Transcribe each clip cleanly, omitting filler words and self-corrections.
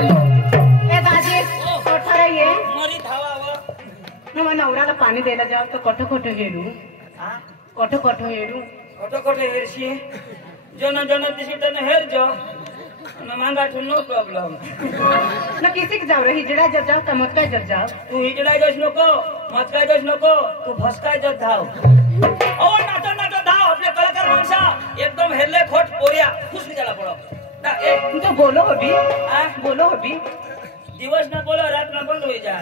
ए दादी कोठारे ये मरी धावा नवा नवराला पाणी द्यायला जाव तर कोठं कोठं हेरू कोठं कोठं हेरू कोठं कोठं हेरशी जन जन दिसी तने हेर जो न मांगा ठू नो प्रॉब्लम न किसी जाव रे हिजडा जत जाव का मत काय जत जाव तू हिजडा जस नको मत काय जस नको तू भसका जत धाव ओ नाचो नाचो धाव आपले कलाकार माणसा एकदम हेरले खोट पोरिया खुश निघाला पडो ना ए तो बोलो अभी बोलो अभी दिवस न बोलो रात न बंद हो जा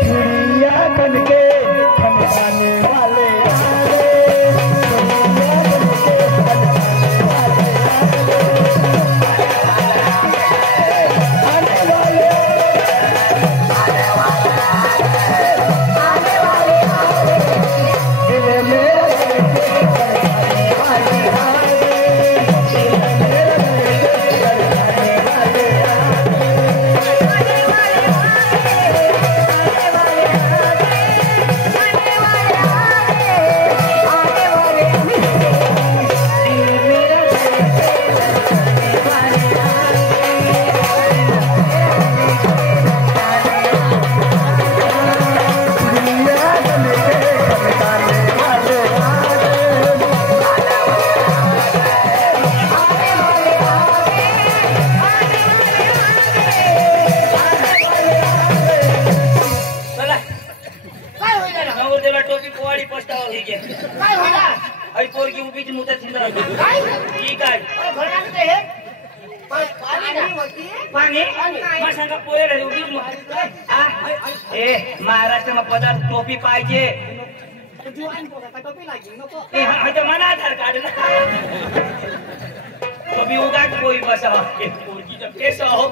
चिड़िया बन के खनकाने वाले महाराष्ट्र में पदार्थ टोपी पाहिजे मना आधार कार्ड टोपी उगाच कोई बसा केस हो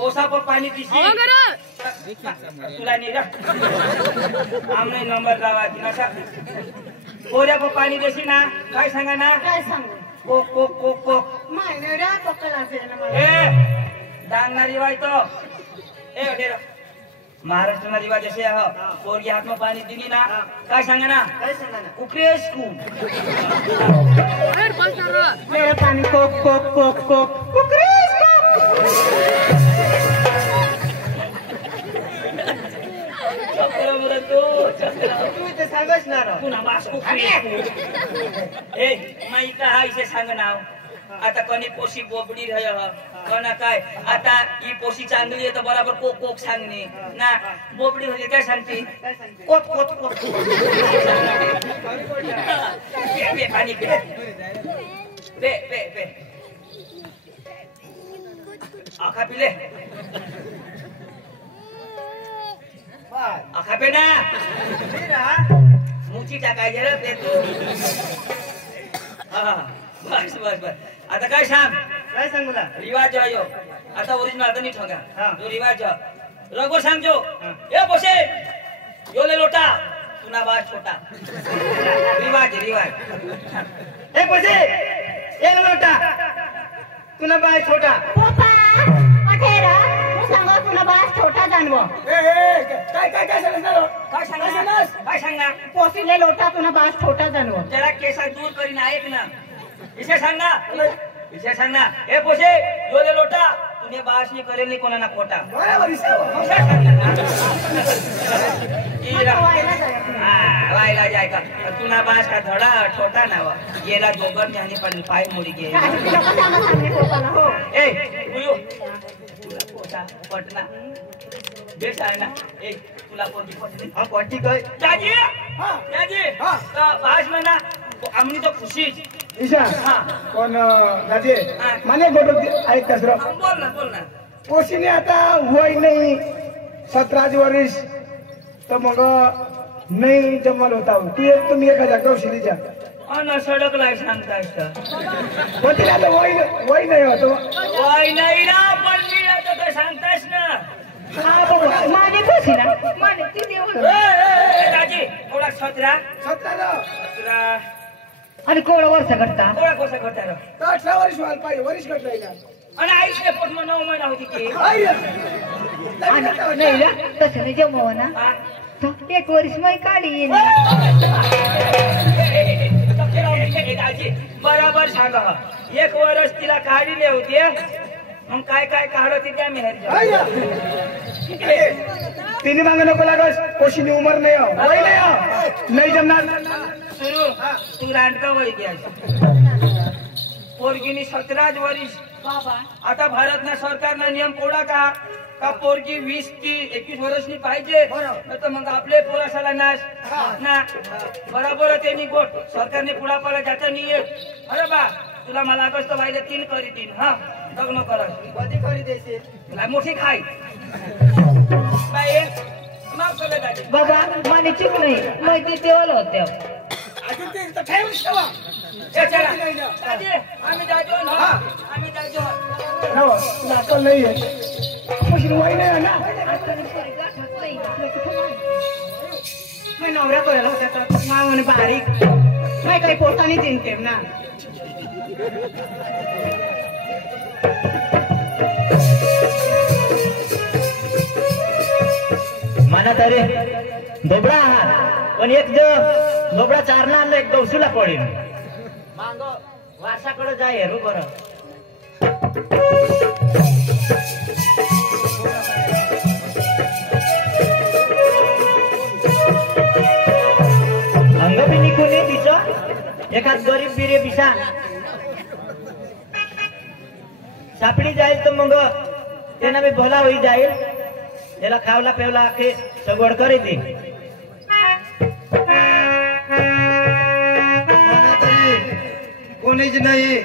ओसा पर पानी दिसी तुला नहीं रा आमने नंबर लावा दिना सा कोऱ्या पर पाणी देसी ना काय सांगा ना काय सांगू कोक कोक कोक कोक मायने रा कोकला से ना ए डांगना रिवाज तो ए ओडेरा महाराष्ट्र में रिवाज ऐसे है कोरी हाथ में पानी दिनी ना काय सांगा ना उक्रेश को मेरा पानी कोक कोक कोक कोक उक्रेश को तू सांगच ना पुन्हा मास्को ए मैं कहा इसे सांग ना आता कोणी पोशी बोबडी रह कोणा काय आता ही पोशी चांगली आहे तर बरोबर कोक कोक सांगणे ना बोबडी होली काय सांगते कोत कोत कोत पे पाणी पे पे पे पे आखा पिले आखा पे ना मुची टाकायचे रे ते तू हा बस बस बस आता काय सांग मला रिवाज आयो आता ओरिजिनल आता नहीं ठगा जो रिवाज रघुवर सांगजो ए पोसे यो ले लोटा तुना बात छोटा रिवाज रिवाज ए पोसे ए लोटा तुना बात छोटा पप्पा अठेरा तू सांगा तुला बास छोटा जानवो काय सांगा पोसीले लोटा तुला बास छोटा जानवो जरा केसा दूर करीन ऐक ना इसे सांगा ए पोसे यो ले लोटा कोणी बासनी करेल नाही कोणाला खोटा बरोबर वायला जाय का तुला बास का धडा छोटा ना गेला दोघं आणि पण पाय मोडी गे ए उयो तुला खोटा पटना बेस आहे ना ए तुला कोणती पटली हा पट्टी काय दाजी दाजी बास म्हणा आम्ही तो खुशी ईशा पण दादी माने गोटो ऐक कसरो बोल ना पोशीने आता वय नाही 17 वर्ष तर मग नाही जमल होता तू तुम्ही एखाद्या कौशलीच्या अन सडक लाय सांगतास पण तिला आता वय नाही होतो वय नाही ना पण मी आता तर सांगतास ना माने कशी ना माने ती देऊन दाजी थोडा 17 आणि कोण वर्ष करता थोडा कसा करता रे तर 18 वर्ष व्हायला पाहिजे वर्ष कटलाय आणि आईच्या पोटમાં 9 महिना होती की नाही ना तसं नाही जमव ना हा? तर 1 वर्ष मै काढी दाजी बराबर सांगा 1 वर्ष तिला काढीले होते मग काय काढत त्या मेहर तिने मागे नको लागस पोशीनी उमर नाही हो वय नाही हो नाही जमणार सुरू तू रांडका वय घ्या पोरगीनी 17 वर्ष बाबा आता भारतना सरकारना नियम कोणा का पोरगी 20 की 21 वर्षनी पाहिजे तर मग आपले पोरासाला नाश ना बरोबर त्यांनी गोट सरकारने पुढापाला जाता नाही अरे बा तुला मला अगस्त व्हायला 3 करी 3 हा लग्न कर कधी करी देशील मोठी खाय बाई माफ कर दादी बाबा माने चूक नाही मै ते तेवढं होत्या अजून ते तर ठेवून ठेवा दादी आम्ही जातो ना आम्ही जातो हो तुला अक्कल नाही आहे पोशीनी वय नाही ना मै नवरा करायला होता तर मा म्हणे बारीक मै काही पोटाने तिनते ना माना तरी धोबडा आहात पण एक जो धोबडा चारना आणलं एक गवसूला पडेल मांग वारसाकडे जाय हेरू बरं अंग बी निघून ये तिचं एखाद गरीब बिरे बिसा सापडी जाईल तर मग त्यांना मी भला होई जाईल त्याला खावला पेवला आखे सगवड करी ती कोणीच नाही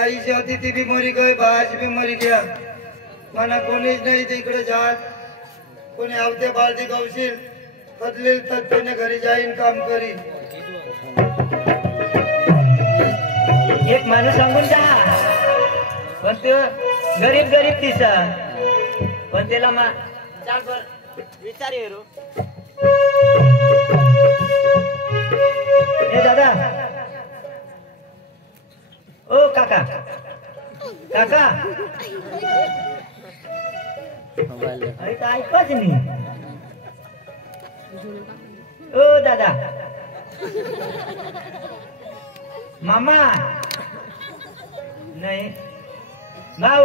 आई जी होती ती भी मरी गई बाज भी मरी गया मना कोणीच नाही तिकडे जात कोणी आवते बालदी गवशील बदलेल तर घरी जाईन काम करी एक माणूस सांगून जा पण ते गरीब तिचा पण त्याला मा चाल बर विचार हेरू ए दादा ओ काका अरे तर ऐकच नाही ओ दादा मामा नाही भाऊ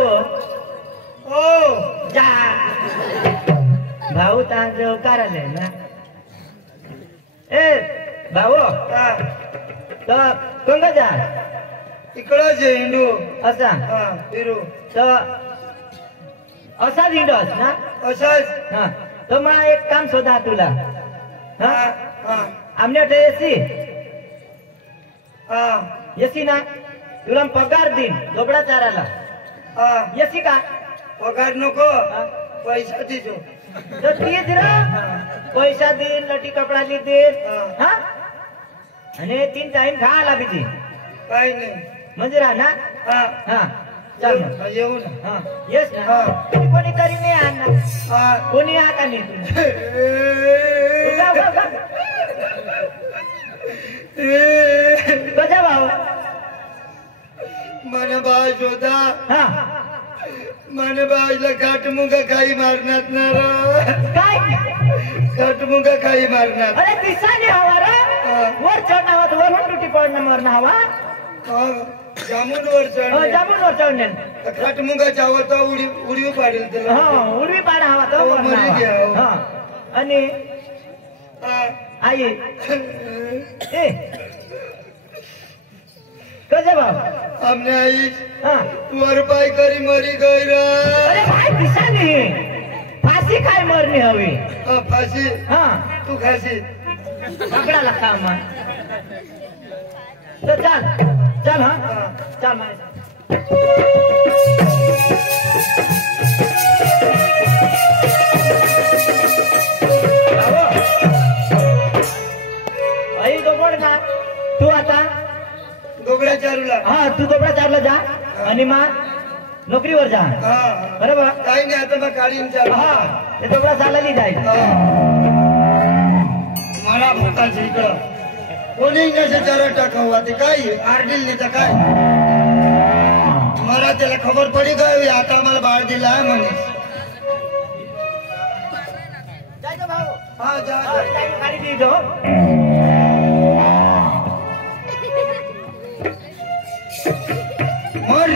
ओ जा भाऊ ताज करायला ना ए भाऊ तर कंग जा इकडंच आहे हिंदू असा फिरू तर असाच हिंडोस ना असंच हा तर मला एक काम शोधा तुला हा आमने एसी एसी ना तुला पगार देईन दोबडा चाराला एसी का पगार नको पैसा देतो तर तीच रा पैसा देईन लटी कपडा देईन हा आणि 3 टाइम खायला बिजी काही नाही म्हणजे राहा ना हा चल मग येऊ ना हा येस ना कोणीतरी नाही आणणार कोणी आता नाही कसा भाऊ मन बाज होता हा मन बाजला काटमुगा काही मारणार ना काय काटमुगा काही मारणार अरे दिसाने हवा रे वर चढणं हवा वरून तुटी पडणं मरणं हवा जामुनवर हो चढणे जामुनवर चढणे खाटमुगा जावं तर उडवी पाडेल त्याला हो उडवी पाडा हवा तो हो, मरी गया, हो. हा आणि हा. आई ए कसे भाऊ हमने आई हा तुअर पाय करी मरी गई रे अरे भाई दिशा नहीं फांसी काय मरनी हवी हा, फाशी हा तू खाशी पकडा लागता मग तो चल चल हा चल माझ्या आई गोबड का तू आता गोबड्या चारूला हा तू गोबडा चारला जा आणि मग नोकरीवर जा हा बरोबर काही नाही आता मग काढीन चालू हा ते गोबडा चालली जाईल मला भूताची इकडं कोणी नसे चारा टाकावं ते काय आरडील नाही तर काय मला त्याला खबर पडी गई आता मला बाळ दिला आहे म्हणे जायचं भाऊ हा जा हा, जा. जायचं गाडी देतो मर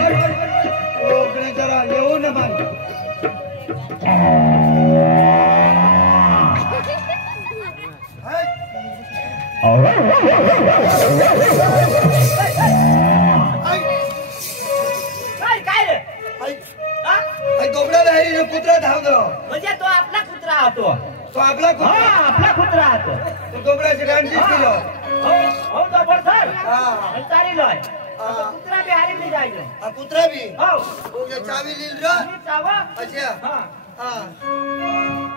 ओकडे जरा येऊ ना मग काय रे हा? गोबड्या बाहेर कुत्रा धावतो म्हणजे तो आपला कुत्रा होतो तो आपला हा कुत्रा आपला कुत्रा होतो तो गोबड्याची गांडी दिलो हो जबर सर हा. चारी लय हा. कुत्रा बी हारी नाही जायचं हा कुत्रा बी हो ओके चावी लिहिल र चावा अच्छा हा हा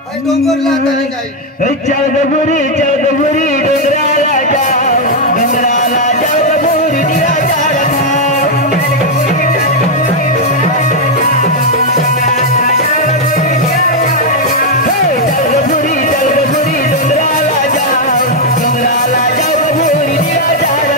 हाय डोंगरला काही नाही चौदपुरी डोंगराला जाऊ डोंगराला चौदपुरी निराचार चौदपुरी डोंगराला जाऊ डोंगराला चौदपुरी निराचार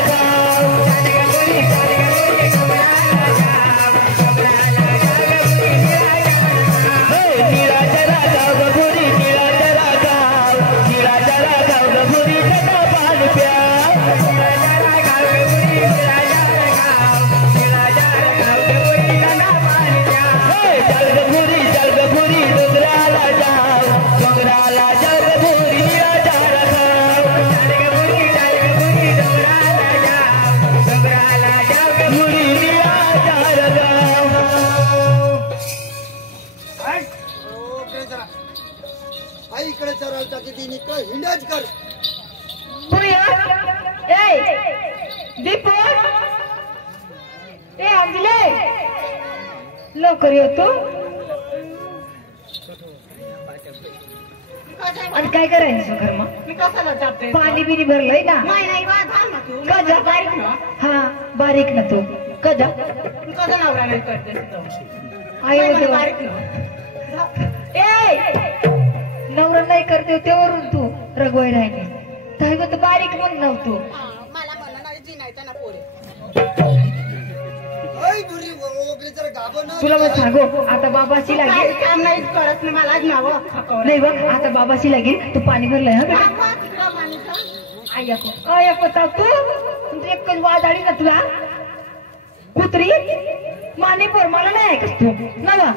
आई इकडे चरावता किती इकडे हिंडाच कर दीपू ए अंजले लवकर येतो आणि काय करायचं घर मग मी कशाला जाते पाणी बिनी भरलंय ना नाही नाही वा थांब ना तू कजा बारीक ना हा बारीक ना तू कजा तू कसा नवरा नाही करते आई देवा. बारीक ना ए नवरा नाही करते तेवरून तू रगवाय राहिले काय तर बारीक मग नव्हतो मला म्हणा नाही जी नाही त्यांना पोरे आई बुरी ओगरी जरा गाभण तुला मग सांगू आता बाबाशी काही लागेल काम नाही करत नाही मला नावं नाही बघ आता बाबाशी लागेल तू पाणी भरलंय हा बेटा आयको तू तुमची एकच वाद आली ना तुला कुत्री माने पर मला नाही ऐकस तू ना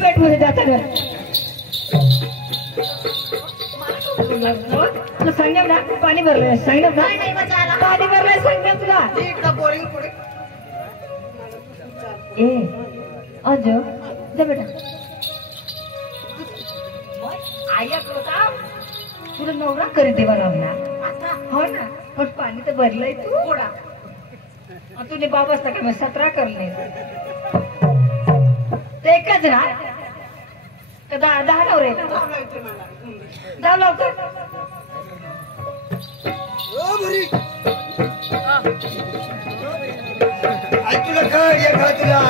बेट मध्ये जाता घर तुला सांगेल ना पाणी भरलंय सांगेल नाही, नाही, ना बचायला. पाणी भरलंय सांगेल तुला इकडं बोरिंग पुढे ए अजो जा बेटा तुला नवरा करी देवा लावला हो ना पण पाणी तर भरलंय तू पुढा तुझे बाबा असता काय 17 करले ते एकच ना का 10 नवरे जाऊ लवकर ओ बुरी आई तुला काय या खा तुला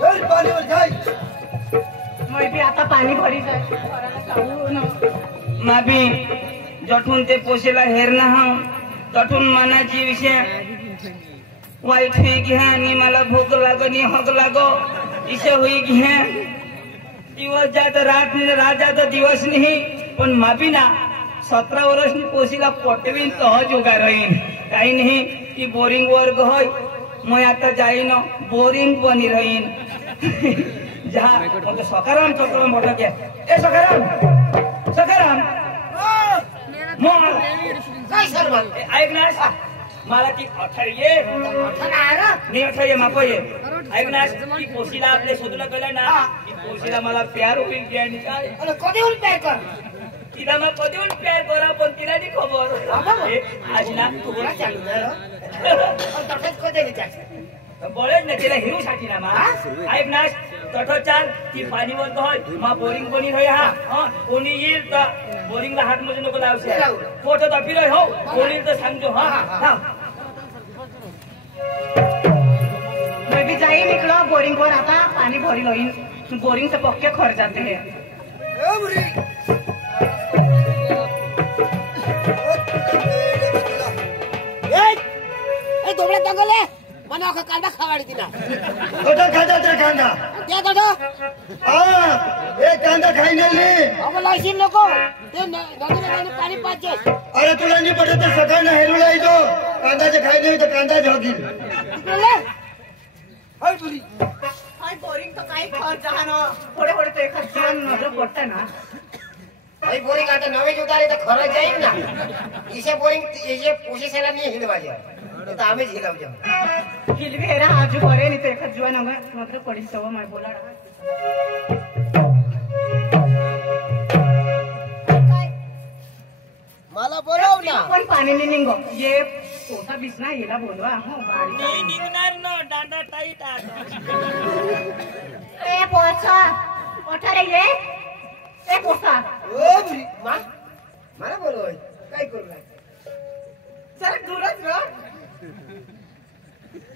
वर पाणीवर जाय मग बी आता पाणी भरी जाय माबी जठून ते पोसेला हेरणा हा तठून मनाची विषय वाईट हुई घ्या आणि मला भूक लागणी हक लागो इशे हुई घ्या दिवस जात रात जात दिवस नाही पण माबी ना 17 वर्षनी पोसीला पोटवीन तह जोगा राहीन काही नाही ती बोरिंग वर गय मैं आता जाईन बोरिंग बनी रहीन जहाँ मतलब सकाराम चक्राम भटक ए सकाराम ऐक ना मला ती अठराये नाही अठराये माको ये ऐक ना ती पोशीला आपले शोधलं गेलं ना ती पोशीला मला प्यार होईल की आणि काय कधी होईल प्यार कर तिला मग कधी होईल प्यार करा पण तिला नाही खबर आज ना तू बोला चालू तसंच कधी बळेच ना तिला हिरू साठी ना मा ऐक ना तठ चाल ती पाणीवर होय मा बोरिंग बनी रही हा कोणी येईल तर बोरिंगला हात मध्ये नको लावશે फोटो दाखवी रही हो कोणी तर सांगतो हा मैं भी जाई निकलो बोरिंग पर आता पानी भरी लोइन बोरिंग से पक्के खर जाते हैं ए दोबडा दंगले મને આખો કાંદા ખવાડી દીના કટો ખાધા તે કાંદા તે કટો હા એ કાંદા ખાઈ નહીં લે હવે લાઈસી લોકો તે નદીને પાણી પાજે અરે તુલા ની પડે તો સગા ને હેરું લઈ જો કાંદા જે ખાઈ નહીં તો કાંદા જોગી લે હાય પુરી हाय बोरिंग तो काही खर जहान थोडे थोडे तो एखाद जीवन नजर पडतं ना भाई बोरिंग आता नवे उतारे तर खरं जाईल ना इसे बोरिंग इसे पोशिशला नाही हिलवाजे तर आम्ही हिलवજો हिलवी हेरा आजू बरे नाही तो एखाद जीवन नजर पडी सव माय बोला मला बोलव ना पण पाणी नाही निघो ये पोसा बिसना हिला बोलवा हो बारी नाही निघणार ना दांडा टाईट आता ए पोसा ओठारे ये ए पोसा ओ बुरी मा मला बोलव काय करू नाही जरा दूरच रह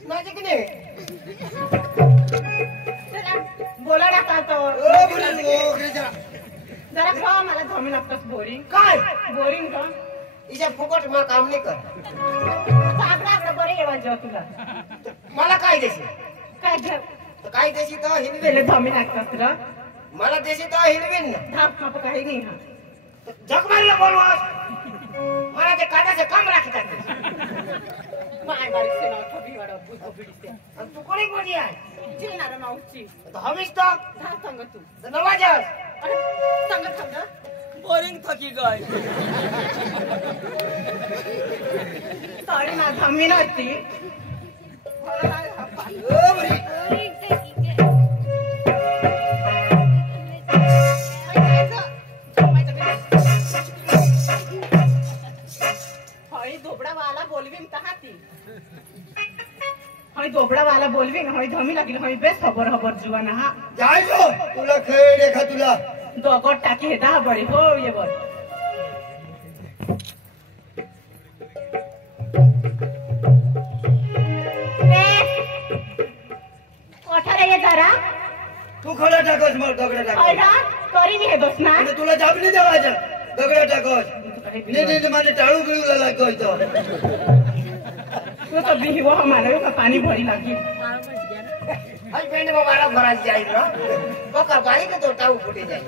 माझे की नाही बोला ना का तो ओ बुरी ओ जरा खा मला धमी लागतस बोरिंग काय बोरिंग का इसे फुकट मग काम नाही कर सापडा बरे येवा जेव तुला मला काय देशी काय घर तर काय देशी तर हिलवेल पहिले धमी लागतस र मला देशी तर हिलवेल ना धाप खाप काही नाही हा जग मारलं बोलवा मला ते कांद्याचं काम राखतात माय बारीक से ना ठोबी वाडा बुजो बिडीसे आणि तू कोणी कोणी आहे जीनार माऊची तर हवीच तर धाप सांग तू नवाजास अरे सांग बोरिंग थकी गय सॉरी ना धमी नव्हती हय दोबडा वाला बोलवीन तहाती हय दोबडा वाला बोलवीन हय धमी लागली हय बेस खबर खबर जुवाना हा जायचो तुला खेळ रेखा तुला दोगट टाकी हे दहा बडी हो ये बर ओठारे ये जरा तू खडा टाकस मग दगडा टाकस अरे करी नाही हे बस ना आणि तुला जाब नाही देवायचं दगडा टाकस नाही माझे टाळू गिळूला लागतो इथं तू तो बिहिव हमारे का पानी भरी लागी हाय पेंड में मारा भरायची जाईल ना बघा बारी का तो टाऊ फुटे जाईल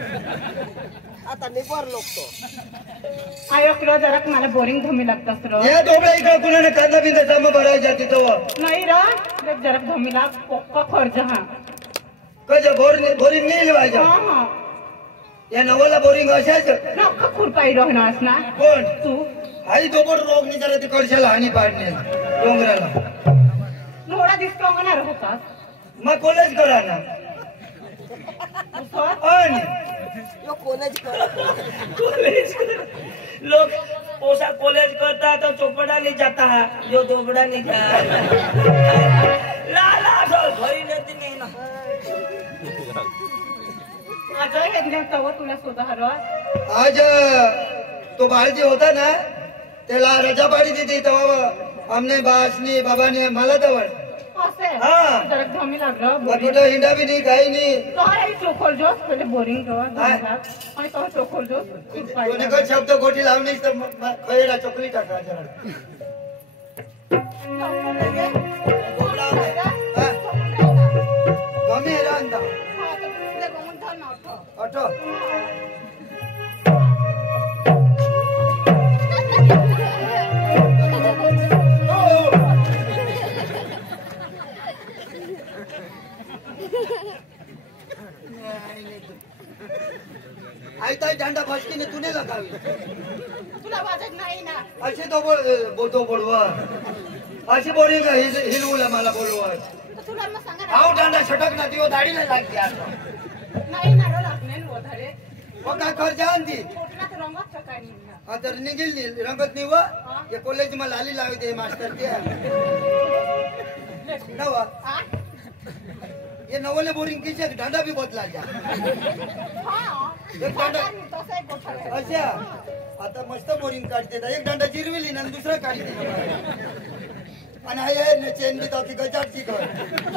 आता निबर लोक तो आयो किलो जरा मला बोरिंग धमी लागतस र या दोबळा इकडे कुणाने कांदा बिंदा जमा भरायच्या तिथं नाही र जरा धमी लाग पक्का खर्च हा कधी बोरिंग नाही लिवायचं हा हा या नवला बोरिंग असायचं नक्का खुरपाई रहनास ना कोण तू आई दोबड रोग नाही जरा ते कडशाला हानी पाडणे डोंगराला थोडा दिसतो होणार होतास मग कॉलेज करा ना आणि यो कॉलेज कर कॉलेज लोग पोसा कॉलेज करता तो चोपड़ा नहीं जाता है जो दोबड़ा नहीं जा लाला तो घरी नेती नहीं ना आज हे तव तुला सुधार आज तो बाळजी होता ना त्याला रजा पाडी दिली तेव्हा आमने बासनी बाबाने मला जवळ असे हा. जरा धमी लागलं मग बोरिंग कुठं हिंडा बी नाही काही नाही तोहरा चोखोल जोस पहिले बोरिंग आणि तो चोखोल जोस कोणी काही शब्द खोटी लावणीच तर खैरा चोकली टाका जरा कमी आहे रांदा अठो आयता दांडा फसकीने तुने लगावी तुला वाजत नाही ना अशी तो बोलवा अशी बोली का हिलवूला मला बोलवा तर तुला मग सांगा ना आव दांडा छटक ना दियो दाढी नाही लागते आता नाही ना रो लागणे वधारे मग काय कर जान ती पोटला तर रंगत काय नाही आता निघिल रंगत नाही व ये कॉलेज मा लाली लावी दे मास्टर ते नवा हा ये नवले बोरिंग किचे दांडा भी बदला जा हा एक दांडा तसं एक गोठा आहे. अच्छा आता मस्त बोरिंग काढते एक दांडा जिरविली ना दुसरा काढते आणि हे चेन बी ताकी गजाडची कर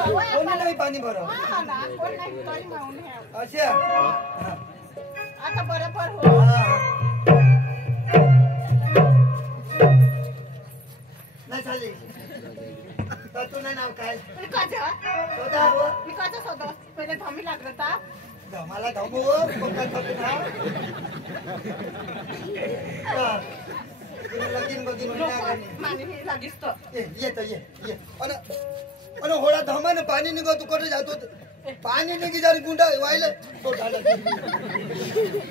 कोणी नाही पाणी भर हा ना कोण नाही पाणी मावून हे अच्छा आता बरोबर हो नाही चालली तर तुला नाव काय विकायचं स्वतः विकायचं स्वतः पहिले धमी लागलं तर मला धमू लगीन बगीन माने लागीस तर येत ये अन होळा धमान पाणी निघो तू कुठे जातो पाणी निघी जरी गुंडा वाहिले तो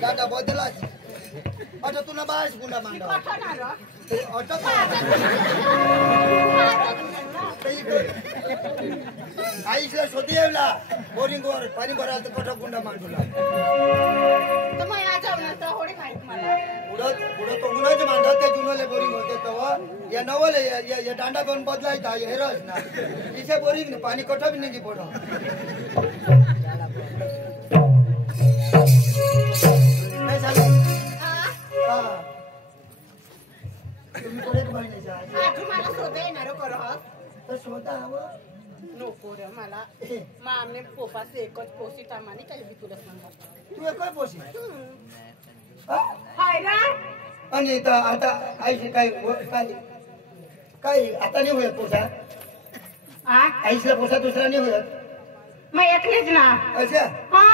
दादा बदला आता तुला बास गुंडा मांडा पठणार अटक आईला शोधी येवला बोरिंग वर पाणी भरायला तर कठा गुंडा मांडूला तर मग या जेवणाचं होडी माहित मला पुढं तो गुन्हाचे मांडत ते जुनले बोरिंग होते तेव्हा या नवले या दांडा घेऊन बदलायचा हेरच ना तिथे बोरिंग पाणी कठा बी नाही पड नाही झालं हा तुम्ही कोणत्या महिन्याच्या तुम्हाला शोधा येणार करत तर शोधा हवं नको रे मला मामने पोपाचे एकच पोसी तामाने काही बी तुला सांगा तू काय पोशी हाय रा आणि आता आईशी काय काय आता नाही होत पोसा आईशीला पोसा दुसरा नाही होत मग एकलीच ना अच्छा हा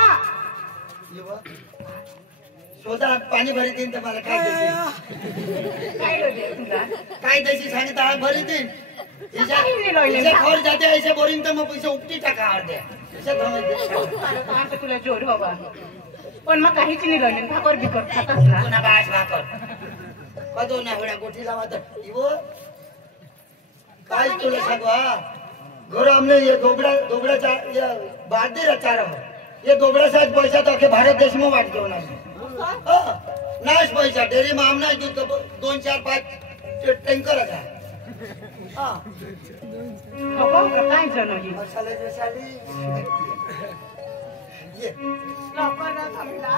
युवा स्वतः पाणी भरी देईन तर मला काय देशील काय होते तुला काय देशील सांगितलं आग भरी देईन काही नाही राहिले. खर जाते ऐसे बोरिंग तर मग पैसे उपटी टाका अर्धे आता तुला जोर हवा पण मग काहीच नाही राहिले भाकर बिकर खातच ना पुन्हा बास भाकर कदो ना एवढ्या गोठी लावा तर युव काय तुला सांगू हा घर हमने ये दोबड़ा ये बात दे रहा चारा ये दोबड़ा साथ पैसा तो आखे भारत देश में वाट दो ना नाश पैसा डेरी में हमने जो 2 4 5 टँकर आता काय जनोजी मसाले साली ये लवकर थांबला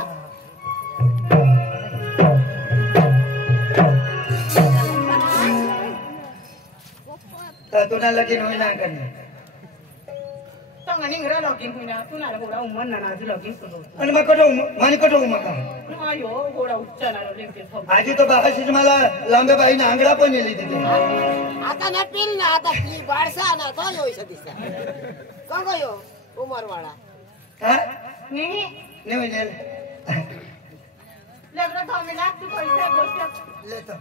तर तुला लगीन होईना करणे सांगा निघरा लॉगिन होईना तुला घोडा उमन ना नाजू लॉगिन करू आणि मग कटो मानी कटो मका आयो घोडा उच्चारणार लेके आजी तो बाबाशीच मला लांबे बाईने आंगडा पण नेली तिथे आता ना पिल ना आता पी बारसा ना तो योइस दिसा कंगो यो उमर वाला हा नाही नेऊ नेल लग्न थांबला तू पैसे गोष्ट लेतो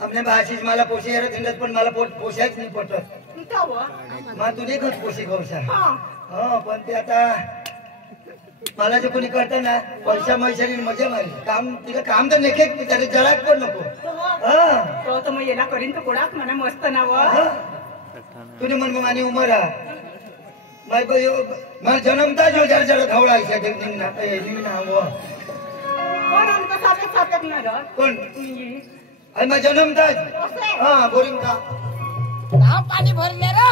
हमने बाशीच मला पोशी येत हिंडत पण मला पोशायच नाही पटत मग तुझे खत पोशी गौशा हो पण ते आता मला जे कोणी करत ना पैसा मैशानी मजा मारी काम तिला काम तर नेके त्याने जळाक पण नको तो तर मग याला करीन तर कोणाक म्हणा मस्त नाव तुझे मन मानी उमर हा माय मला जन्मता जो जरा जरा खवळा निम्ना कोण आमचं सापक सापक ना रे कोण अरे मग जन्मता हा बोरिंग का गाव पाणी भरले रे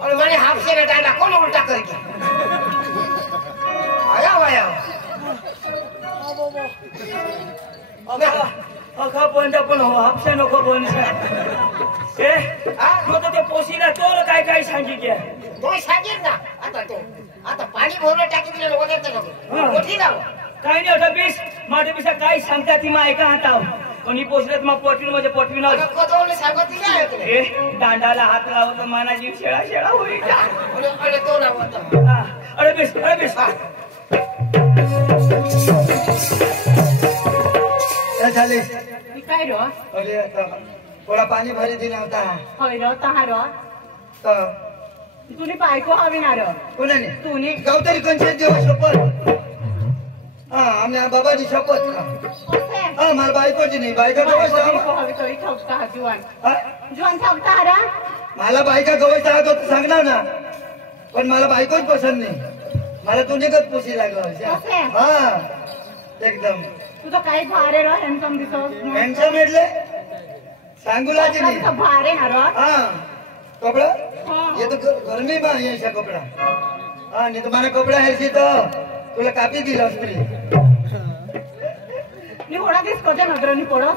अरे म्हणे हापशे रे डांडा कोण उलटा कर गया आया वाया अखा पण हापशे नको पण ए मग ते पोशीला तोर काय काय सांगितले तो सांगेल ना आता पाणी भरलं टाकी दिलं वगैरे नको कोठी जाऊ काही नाही होता बीस माझ्या पेक्षा काय सांगता ती मग ऐका हाताव कोणी पोचले मग पटवीन म्हणजे पटवीन अगं, खोदवलं सांगत दिली आहे तुला. ए दांडाला हात लावतो माना जीव शेळा शेळा होईल का? अरे तो लावत हा. अरे बेस अरे बेस काय झाले काय रो अरे आता थोडा पाणी भरी दिला होता होय रो तहा रो तर तुनी बायको हवी ना रो कोणाने तुनी गावतरी कोणचे देव शपथ हा आमच्या बाबाची शपथ का कसे हा मला बायकोची नाही बायका बायको गवस हवी तरी ठोकता हा जुवान हा? जुवान ठोकता हा रा मला बायका गवस राहत होत सांगणार ना पण मला बायकोच पसंत नाही मला तुझेकच पुशी लागलं असे? हा एकदम तुझं काही भारे रो हॅन्डसम दिसो हँडसम भेटले सांगूलाची नाही भारे ना रो हाँ कपड़ा हाँ। ये तो गर्मी में है ऐसा कपड़ा हाँ नहीं तुम्हारा कपड़ा है सी तो तुला कापी दिला स्त्री नी होडा दिसकोते नजर नी पडो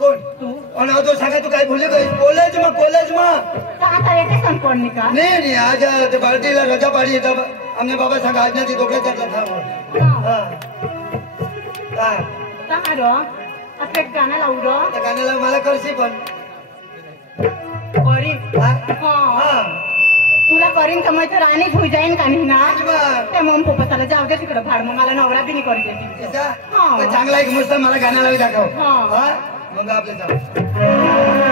कोण तू और ना तो सांगा तू काय भूली गई कॉलेज में का आता येते संकोण नी का नहीं आज ते बाल्टीला रजा पाडी तब हमने बाबा सांगा आज ना ती दोघे जातला था वो हाँ हाँ तहा रो आता एक गाणं लावू रो त्या गाण्याला मला करशी पण करीन हाँ हाँ हाँ तुला करीन तर मग तर राणीच होई जाईन का नाही ना अजिबात. त्या मम पप्पाला जाऊ दे तिकडे भाड मग मला नवरा बी नाही करू देते ऐसा हाँ. तो चांगला एक मस्त मला गाण्याला बी दाखव हाँ. हाँ मग आपले जाऊ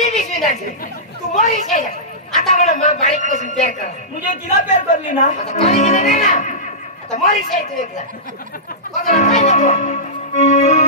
तू मोरी आता मला बारीक पासून प्यार करा म्हणजे तिला प्यार करली ना आता काही गेलं नाही ना आता मोरी शाही तू एकदा काय नको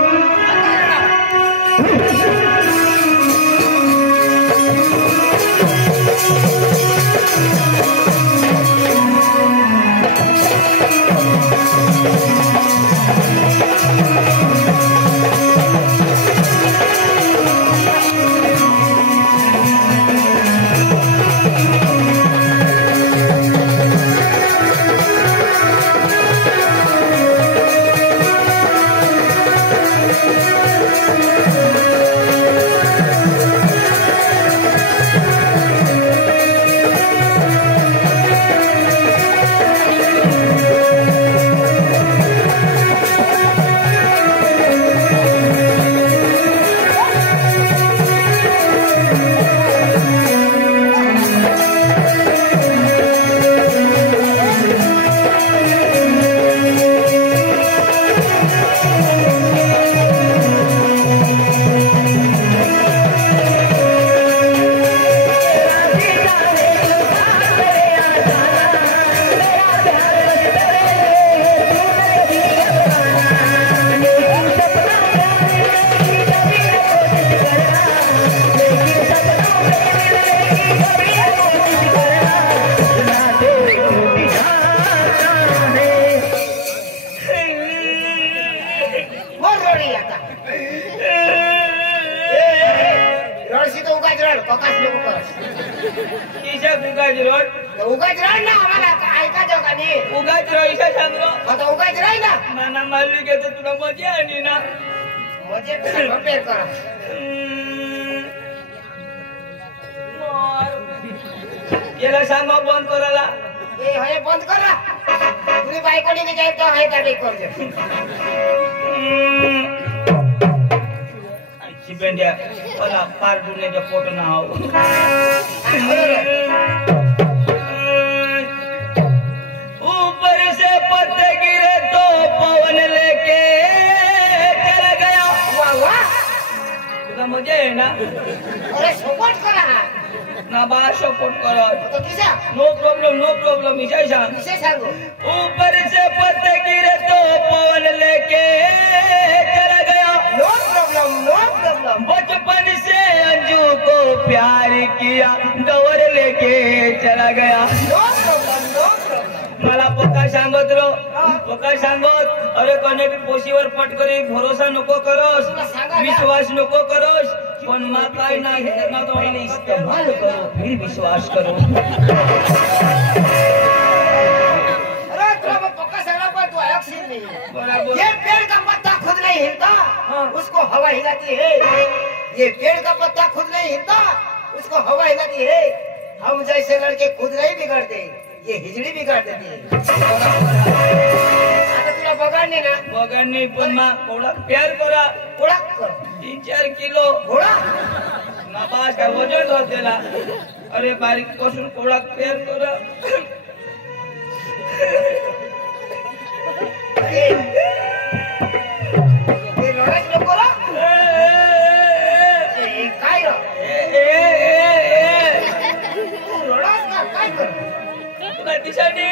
ईशा उगाच रोड उगाच राह ना आम्हाला ऐका जगाने उगाच रो ईशा सांगलो आता उगाच राह ना नाना मारली घेतो तुला मजा आली ना म्हणजे रिपेअर करा याला सांगा बंद करायला ए हे बंद करा तुम्ही बायकोने जाय तो आहे का रे करजे चिपेंड्या मला पार दुनियाचा फोटो ना हो ऊपर से पत्ते गिरे तो पवन लेके चला गया वाह वाह तुला मजा आहे ना अरे सपोर्ट करा ना बा सपोर्ट करो तो किसा नो प्रॉब्लम ईशा सांग किसे सांगू ऊपर से पत्ते गिरे तो पवन लेके चला गया नो प्रॉब्लम बचपन से अंजू को प्यार किया दौर लेके चला गया नो प्रॉब्लम मला पक्का सांगत रो पक्का सांगत अरे कोणी बी पोशीवर पटकरी भरोसा नको करोस विश्वास नको करोस पण मा काय नाही ना तो इस्तेमाल करो फिर विश्वास करो अरे तुला पक्का सांगा पण तू ऐकशील नाही बराबर ये पेड़ का पत्ता खुद नहीं हिलता उसको हवा हिलाती है ये पेड़ का पत्ता खुद नहीं हिलता उसको हवा हिलाती है हम जैसे लड़के खुद नहीं बिगड़ते ये हिजड़ी बिगाड़ देती है आता तुला बघाडणे ना बघांनी पण मा कोडा प्यार करा गोळा कर 3-4 किलो गोळा ना बास काय वजन होतेला अरे बारीक पासून कोडा प्यार करा ये रडाच नको रा ए काय रा तू रडाच का काय कर तुला दिशाने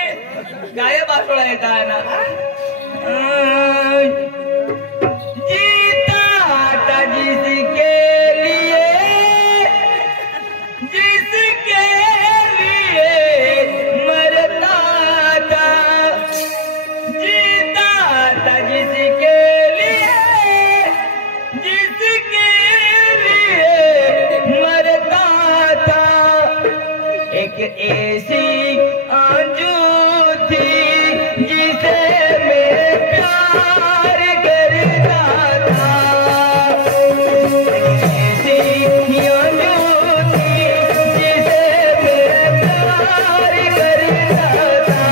गायब आठवडा येत आहे ना जीता था जिसके लिए मरता था जीता था जिसके लिए मरता था एक ऐसी आंजू थी जिसे मैं प्यार करता था ऐसी आंजू थी जिसे मैं प्यार करता था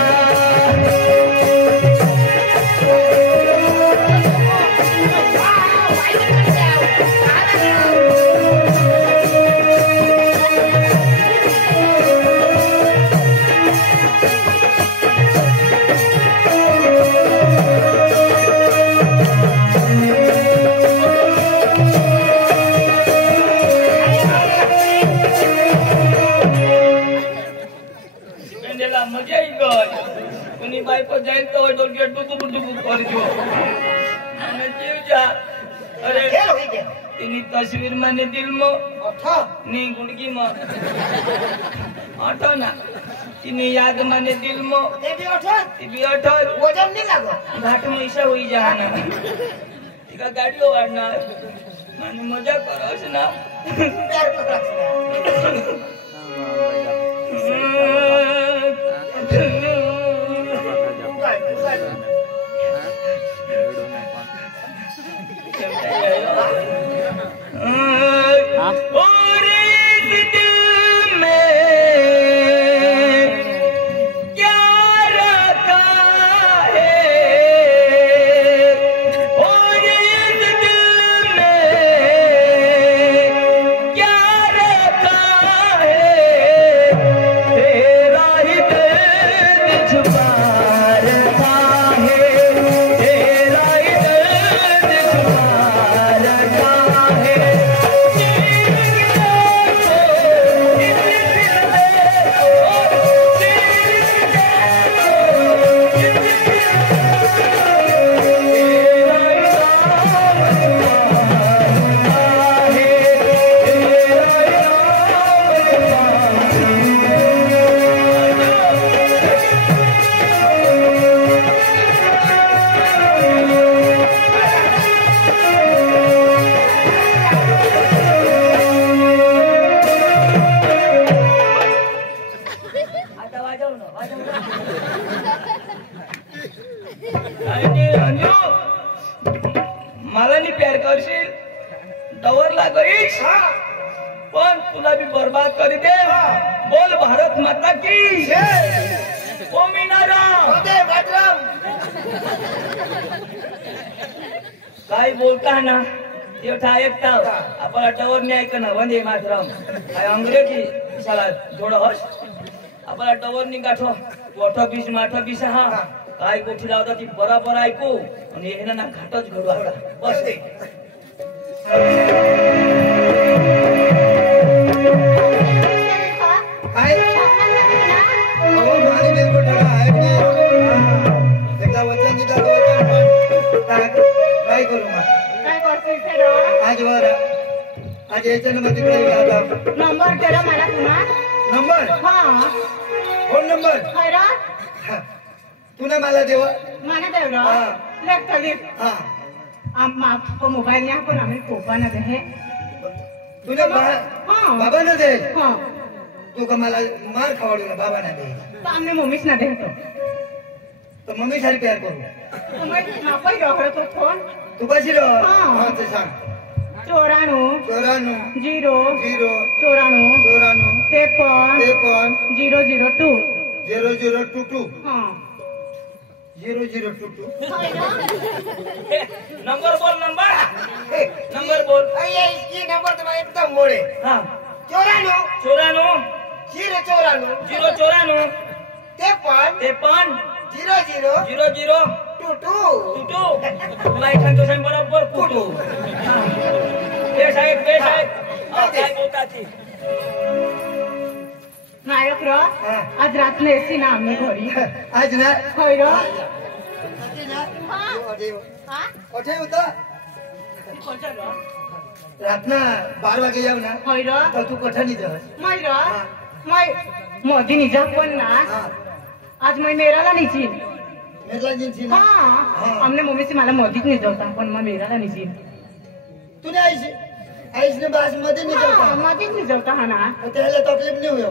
पेंडेला मजा ही गय कोणी बायको जाईल तो डोक्यात डुबुक करतो અને જીવ જા અરે खेळ होई दे તેની તસવીર મને દિલમાં अठा ની ગુડગીમાં આઠો ના તેની યાદ મને દિલમાં ते बी अठा ती बी अठर वजन नाही लागत घाटમાં ईशा होई जाना तिका गाडीઓ वाढणार आणि मजा करस ना प्यार करायचं और इस दिल में क्या रखा है और इस दिल में क्या रखा है भारत माता की ओमिनाराम वंदे मातरम. काय बोलता ना तेवढा ऐकता आपला टवर नाही ऐक ना वंदे मातरम काय अंग्रेजी शाला थोडं हर्ष आपला टवर नि गाठो मोठा बीस माठा बीस हा काय गोष्टी लावता ती बराबर ऐकू आणि हे ना घाटच घडू आवडा बस ते काय अहो माने बिलकुल ठगा आहे की एकदा वचन दिलं तर वचन काय करू मग काय करतोय ते रे? आज वर आज यायचं ना मग तिकडे आता नंबर दे रे मला पुन्हा. नंबर हा फोन नंबर काय रे? हा. तुला मला देव मला दे रे. हा. लेख खाली. हा आपको मोबाइल नहीं आपको हमें कोपा न दे. तुला हा. बाबा न दे हाँ तू का मला मार खावडू ना बाबा ना दे तो हमने मम्मीच ना दे तर मम्मी सारी प्यार करू तो मैं नापाई रखो तो फोन तू कशी रो हा. हा ते सांग 94 94 0 0 94 94 53 53 002. 0022 हाँ 0022 नंबर बोल नंबर बोल ये इसकी नंबर तो एकदम मोड़े. हा 94 94 094 094 53 53 00 00 22. कुटू तुला एखादं सांग बरोबर कुटू ते साहेब काय बोलतात ती नायक रो आज रात में ऐसी ना आम्ही घरी आज ना होय रो. कोठे होता रातना 12 वागे येऊ ना होय रो. तर तू कोठा जास मै रो मै मोदी निजा पण ना हा आज मैं मेराला निची. मेला जिंची ना हाँ हमने मम्मी से मला मोदीच नहीं जाता पण मैं मेराला निची. तूने आईस ने बास मध्ये नाही हाँ जाता मोदीच नहीं जाता हा ना. त्याला तकलीफ नाही होय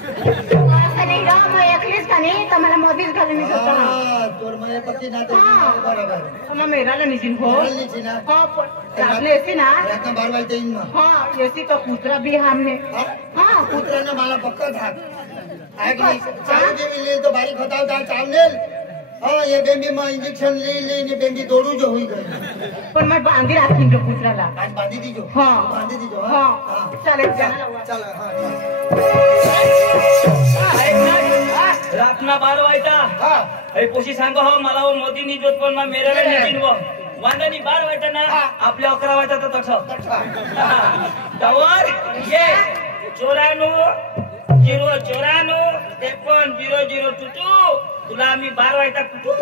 असं नाही रो मैं एकलीच का नाही तर मला मोदीच घालून नहीं जाता हा. हा तोर माया पक्की ना हाँ. बरोबर मैं मेराला निची हो. मेराला निची ना. हाँ पण रात में ऐसी ना रातना 12 वाजता येईन मग हाँ ऐसी तो कुतरा भी हमने. हाँ कुत्र्यानं मला पक्का धाक ऐकली चालू देवी तो बारीक होता होता चावनेल हाँ ये बेंबी में इंजेक्शन ले बेंबी दौड़ू जो हुई गई पण मैं बांधी राखी जो कुतराला. आज बांधी दीजो हाँ. बांधी दीजो हाँ चालेल जाना. चल हाँ रातना 12 वाजता हाँ हे पोशी सांग हो मला हो मोदीनी जोत पण मा मेराला निघीन व वांदानी 12 वाजता ना आपल्या 11 वाजता तर तसं डवर ये 94 094 53 0022 तुला आम्ही 12 वाजता कुठू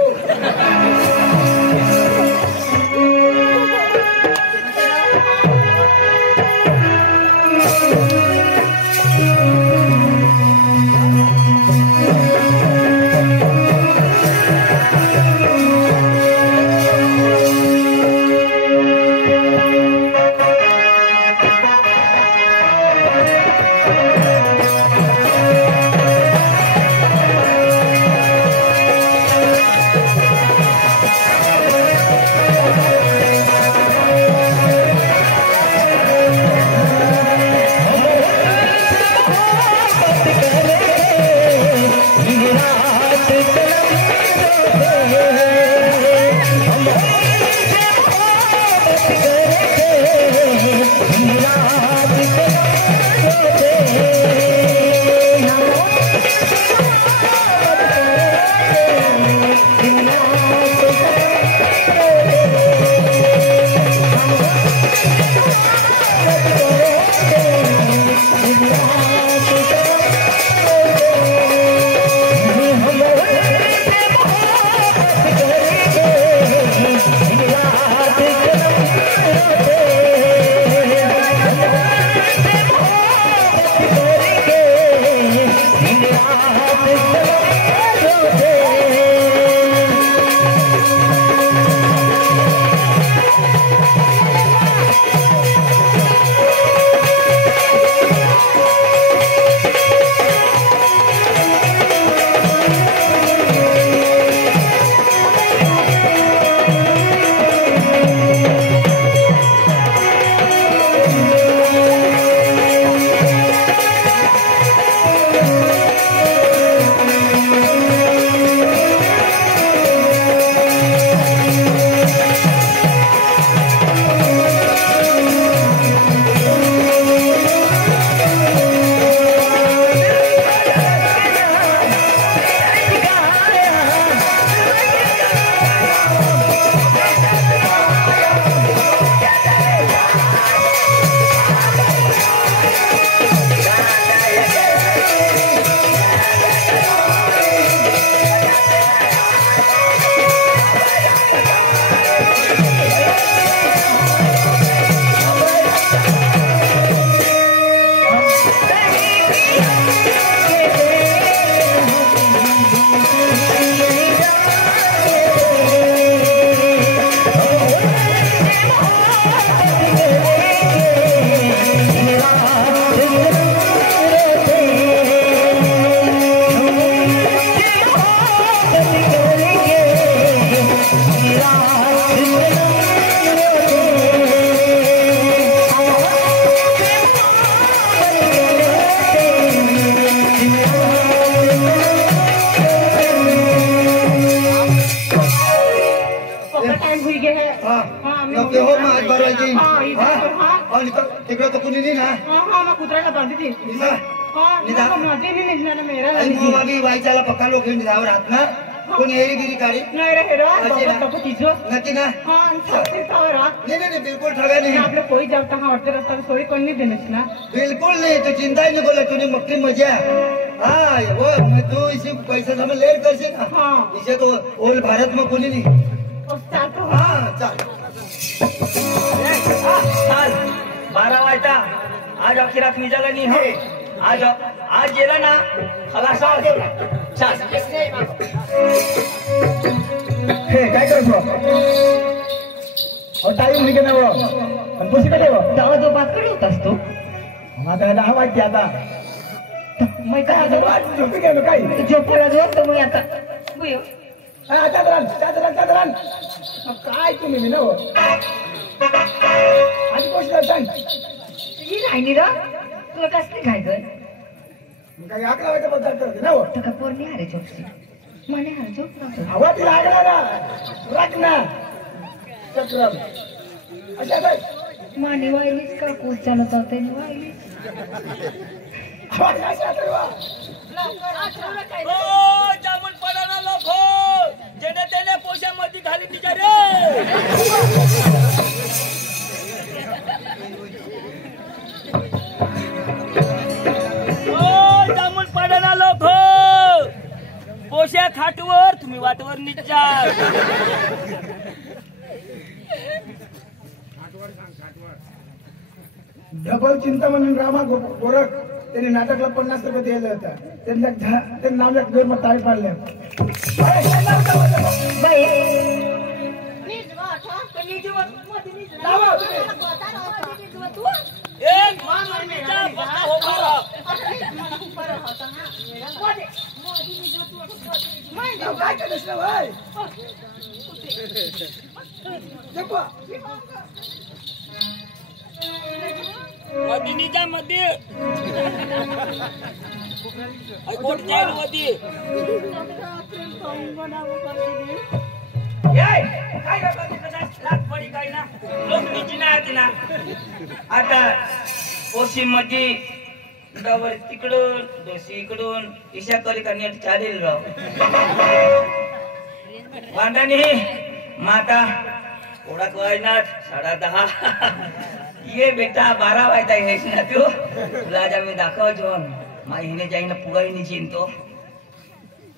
केव्हा मग हात भरवायची हा, ही जातो, हा. आणि तिकडं तर कुणी नाही ना हा मग कुत्र्याला बांधी ती निघा. निघा. माझी नाही निघणार मेरा आणि मग आम्ही वाईच्याला पक्का लोक जावं राहत ना कोणी हेरीगिरी काढी नाही रे हेरा अशी ना. बाबा तिजो नक्की ना हा आणि सासरी सावर हा नाही नाही नाही, बिलकुल ठगा नाही आपल्या पोई जावता हा वाटते रस्ता सोयी कोण नाही देणच ना बिलकुल नाही तू चिंता ही नाही बोला तुझी मक्की मजा हा वो मैं तू इसी पैसा जमा लेट करशील ना हा इसे तो ओल भारत में कोणी नाही चालतो हा चाल चाल 12 वाजता आज अखिरात निघाला नाही हो आज गेला ना खलास चाल हे काय करतो और टाइम निघे ना वो आणि पुसी कडे वो जावा जो बात कडे होतास तू आता 10 वाजते आता मग काय आता झोपी गेलो काय झोपेला जो तर मग आता बुयो चादरान काय तुम्ही मी नो आणि कोण सांग ही राहिली र तुला कसली खायचं काय आकला वाजता बद्दल करते ना तर का पोरणी हारे झोपशी म्हणे हार झोप नव्हतं आवाज लागला ना राख ना चक्रम अच्छा काय माने वाहिलीच का कोण चालत होते वाहिलीच आवाज असा करवा ओ जामून पडाना लोक जेने तेने पोशामध्ये घाली तिच्या रे ओ जामून पडाना लोक पोशा खाटवर तुम्ही वाटवर निघा डबल चिंता म्हणून रामा गोरख त्यांनी नाटकला 50 रुपये दिले होता त्यांना नाव एक दोन टाळी पाडल्या बाई एक माणूसचा पक्का हो मारा काय केलंस ना भाई मदिनीच्या मध्ये गोट जाईल मध्ये काय लाट पडी काय ना लोक निचिना ना आता ओशी मध्ये डवर तिकडून दोशी इकडून ईशा करी का नीट चालेल राव वांडानी माता ओळख वाजणार 10:30 ये बेटा 12 वाजता यायच ना तू तुला आज आम्ही दाखवतो मा हिने जाईन पुढे नि चिंतो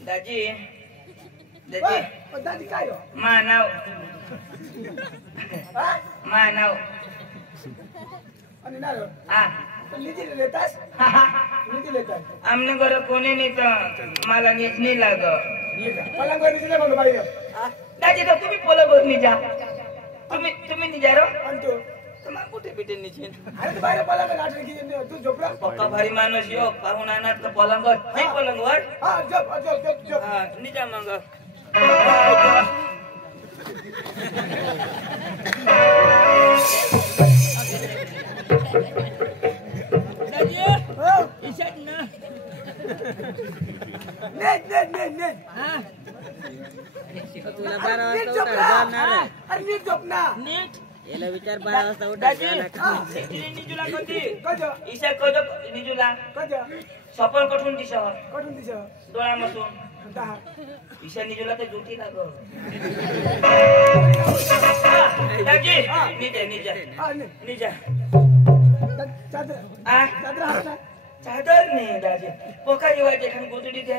दाजी दाजी दादी काय मानव आणि ना हा निधी लेतास निधी लेतास आमने घर कोणी नाही तर मला नीट नाही लाग पलंगवर निधी मग बाई दाजी तर तुम्ही पोलावर निजा तुम्ही निजा रो आणि तू तुम्हाला कुठे भेटे निचिन अरे तू बाहेर पलंग गाठली की तू झोपला पक्का भारी माणूस यो पाहून आणत पलंग नाही पलंगवर हा झोप झोप झोप झोप हा निजा मग तुला 12 वाजता उठायला अरे नीट झोप ना नीट याला विचार 12 वाजता उठायला दाजी निजुला कोणती कजो ईशा कोजो निजुला कजो सपन कठून दिशा कठून दिसो डोळा मसून 10 ईशा निजुला तर जुटी लागो दाजी निजा निजा हा निजा चादर आ चादर हात ना चादर नाही दाजी पोका येवायचे खान गोदडी द्या ए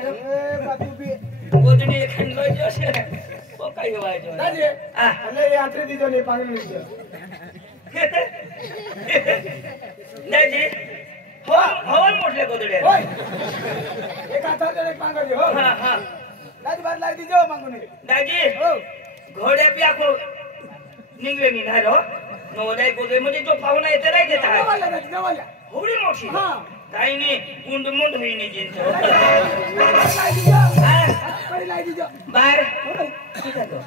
बापू बी गोदडी खान लोजो पोका येवायचे दादी आ अरे यात्रे दिजो नाही पागल दिजो दाजी हवन मोठले गोदडे होय एक हातावर एक पांगल हो हा हा दादी बार लाग दिजो मागून दाजी हो घोड्या प्याको निघले निघाल हो नवदाय गोदे मध्ये जो पाहुणा येते नाही देत आहे नवाला दादी नवाला होडी मोठी हा काही नाही मुंड मुंड होईने जिंतो लाग दिजो कडी लाग दिजो बार होय कुठे तो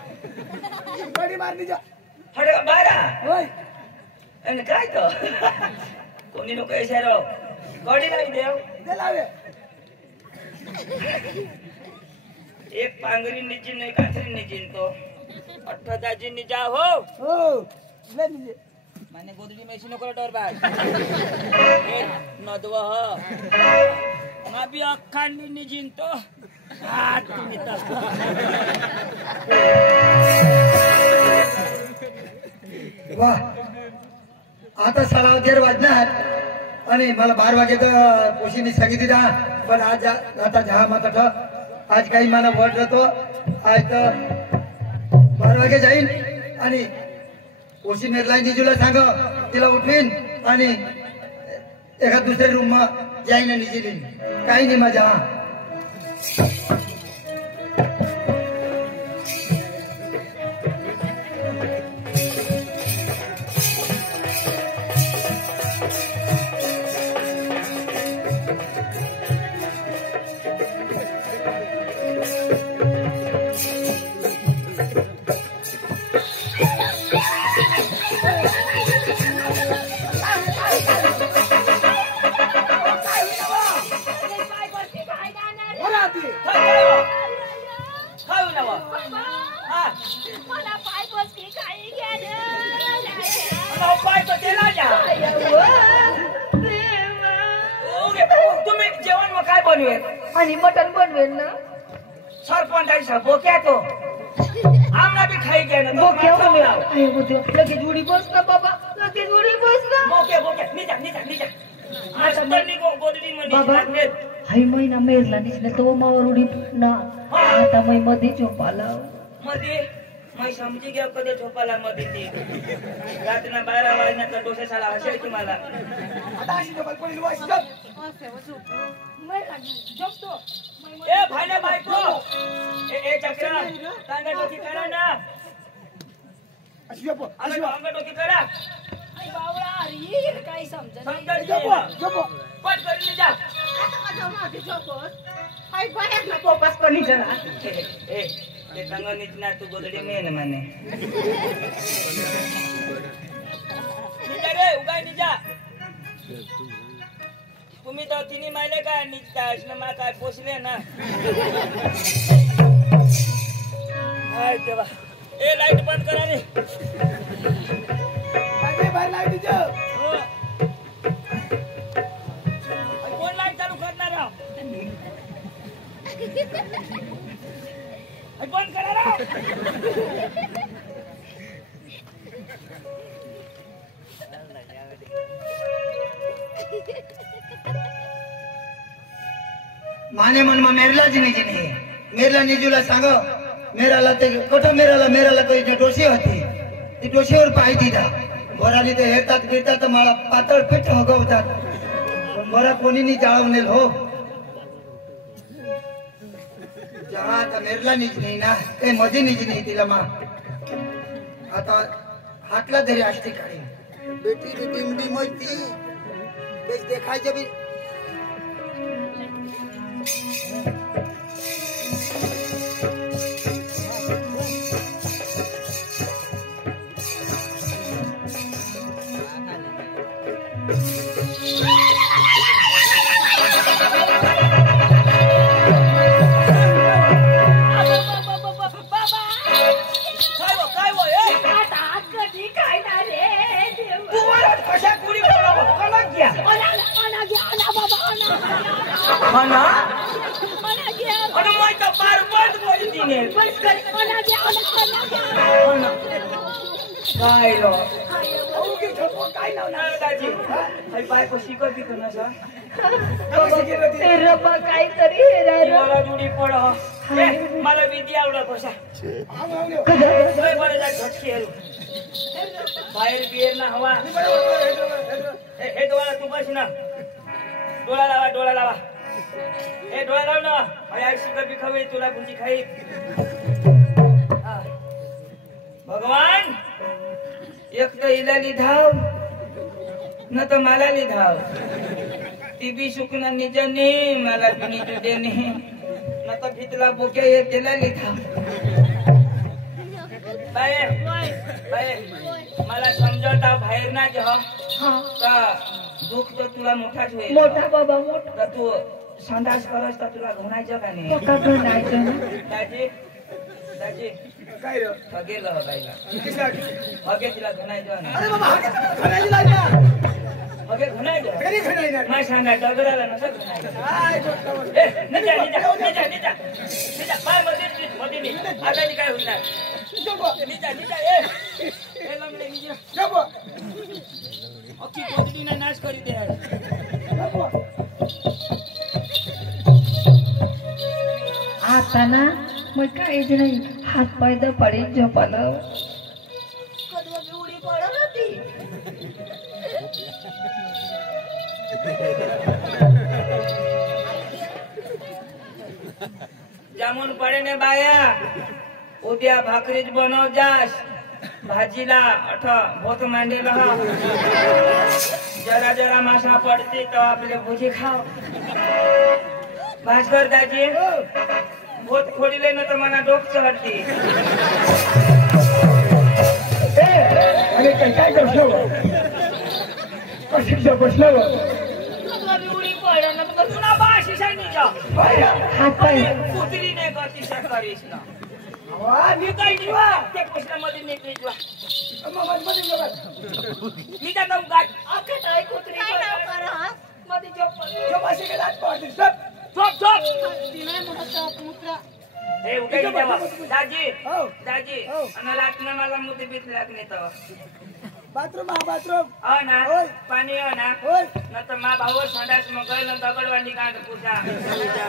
कडी मार दिजो हडे बारा होय आणि काय तो कोणी लोक इशारो गाडी नाही देव दे लावे एक पांगरी निचिन एक कात्री निचिन तो 18 दाजी निजा हो हो माने गोदडी मेशी नको डर बाय नदवा मा बी अक्कांनी निजिन तो हात तुम्ही तर वाह आता 11:30 वाजणार आणि मला 12 वाजे तर पोशीने सांगितली ना पण आज आता जहा मत आज काही मला वट राहतो आज तर 12 वाजे जाईन आणि पोशी निर्लाय निजूला सांग तिला उठवीन आणि एका दुसऱ्या रूम जाईन आणि निजिलीन काही नाही माझ्या आणि मटन बनवेल ना सरपंचाचा बोक्या तो आमना भी खाई गया ना बोक्या बनवेल अरे बोक्या लगेच उडी बस ना बाबा लगेच उडी बस ना बोक्या बोक्या निजा आज तन्नी को गोदडी मध्ये बाबा हाय महिना मेरला निसले तो मावर उडी ना आता मै मध्ये झोपाला मध्ये मैं समझी गया कधी झोपाला मध्ये ती रातना 12 वाजण्याचा डोसे साला हसेल की मला आता अशी डबल पडली वाशी ए भाईला बायको ए चक्रा टांगा टोकी करा ना अशी टांगा टोकी करा आई बावळा अरे काय समजत जपो पट करून जा आता माझा मागे झोपस हाय बाहेर ना पोपास कोणी जरा ए ते टांगा निजना तू गोदडी मेन माने निजा रे उगाय निजा तुम्ही तर तिन्ही मायले काय निघता मा काय पोचले ना हाय देवा ए लाईट बंद करा रे बाय लाईट दे कोण लाईट चालू करणार आहे बंद करा रे माने मन में मेरला जी नहीं मेरला निजूला सांगो मेराला ते कोठा मेराला कोई डोशी होती ती डोशीवर पाय दिला बोराली ते हेरतात गिरतात मला पातळ पीठ हगवतात पण बोरा कोणीनी जाळवनेल हो जहा आता मेरला निज नाही ना ते मध्ये निज नाही तिला मा आता हातला तरी आष्टी काढी बेटी ती टिमडी मोती बेस देखायचे बी मला विधी आवडत कशा बाहेर बिहेर ना हवा हे डोळा तू बस ना डोळा लावा हे डोळा लाव ना आई शिकत बी खवे तुला भुजी खाई भगवान एक तर हिला लिधाव न तर मला लिधाव ती बी सुकना निजाने मला बी निजू देणे न तर भीतला बोक्या ये त्याला लिधाव मला समजवता बाहेर ना जा का दुःख तर तुला मोठाच होईल मोठा बाबा मोठा तर तू संडास करस तर तुला घुणायचं का नाही मोठा घुणायचं दाजी दाजी काय रे ठगेल बाईला किसा हगे तिला घुनाय जा ना अरे बाबा खाण्याची लाजा हगे घुनाय जा कधी खाणार ना मैं सांगा डगराला नसं घुनाय काय गोष्ट ए निजा पाय मध्ये नी आता नी काय होणार निजा ए लंगडे निजा जबो अक्की कोदडीना नाश करी दे आता ना मग काहीच नाही हात पाय द पडे झोपालं कधी उडी पडत होती जामून पडे ने बाया उद्या भाकरीच बनव जास भाजीला भोत मांडेला जरा जरा मासा पडते तो आपले भुजी खाओ भास्कर दाजी भोत खोडीले न तर मना डोक चढती अरे काय करतो कशी बसलो उडी पडे न तर तुला बाशी सांगितलं हात पाय कुत्री ने गती करीस ना मी काय जीवा ते प्रश्नामध्ये निघली जीवा मी जातो गाठ अख्खे काय कुत्री मध्ये झोप हे उठे देवा दाजी दाजी आणि लाटणं मला मुद्दे बीत लागणे तर बाथरूम बाथरूम हो ना पाणी हो ना न तर मा भाऊ संडास मग गैल दगडवांडी काढ पुसा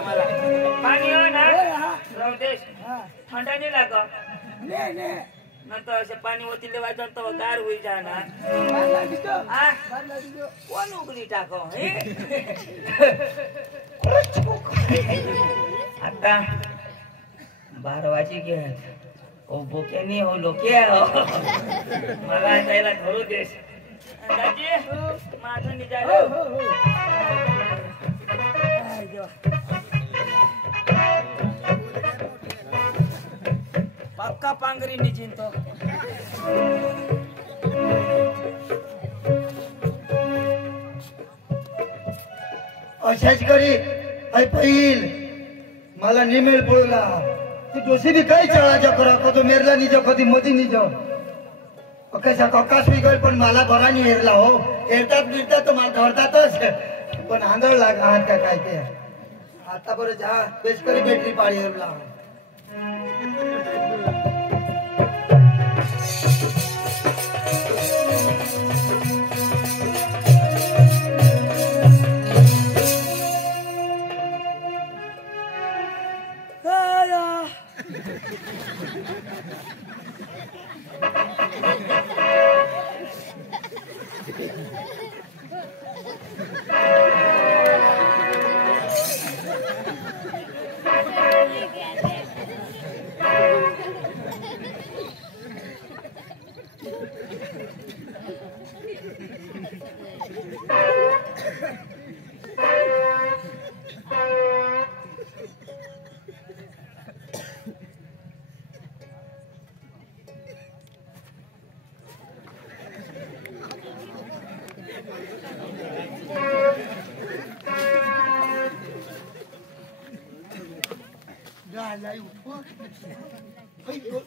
मला पाणी हो ना रवदेश थंडा नाही लाग नंतर असे पाणी ओतीले वाजन तर गार होई जाणार कोण उघडी टाको आता 12 वाजी घे ओ बोके नाही हो लोके हो मला जायला धरू देस दाजी माझं निघालो पक्का पांगरी निजिन तो अशाच करी पहिल मला निमेल पडला ती डोसी भी काही चळाच्या करा कधी मेरला निजो कधी मोदी निजो कशा ककाश बी गळ पण मला बरा नाही हेरला हो हेरतात बिरतात तर मला धरतातच पण आंधळ लाग आहात का काय ते आता बरं जा बेस करी बॅटरी पाडी हेरला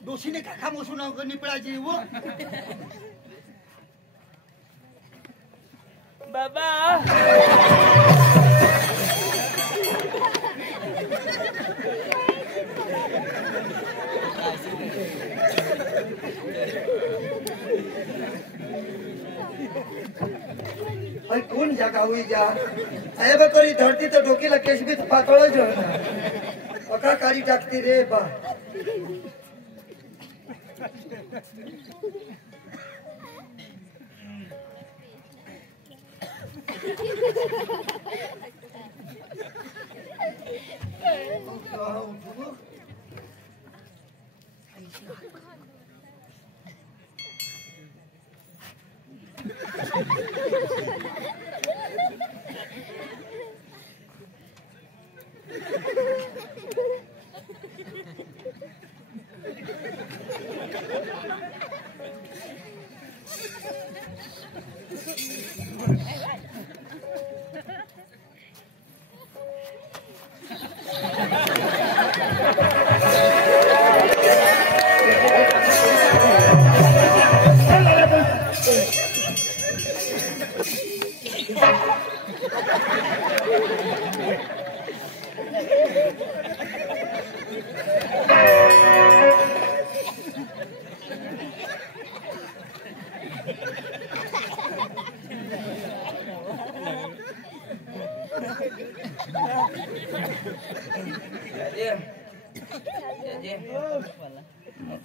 दोषीने का खामोसू न निपळायची व बाबा कोण जागा हुई जा साहेब करी धरती तर डोकीला केस बी पातळच अका काढी टाकते रे बा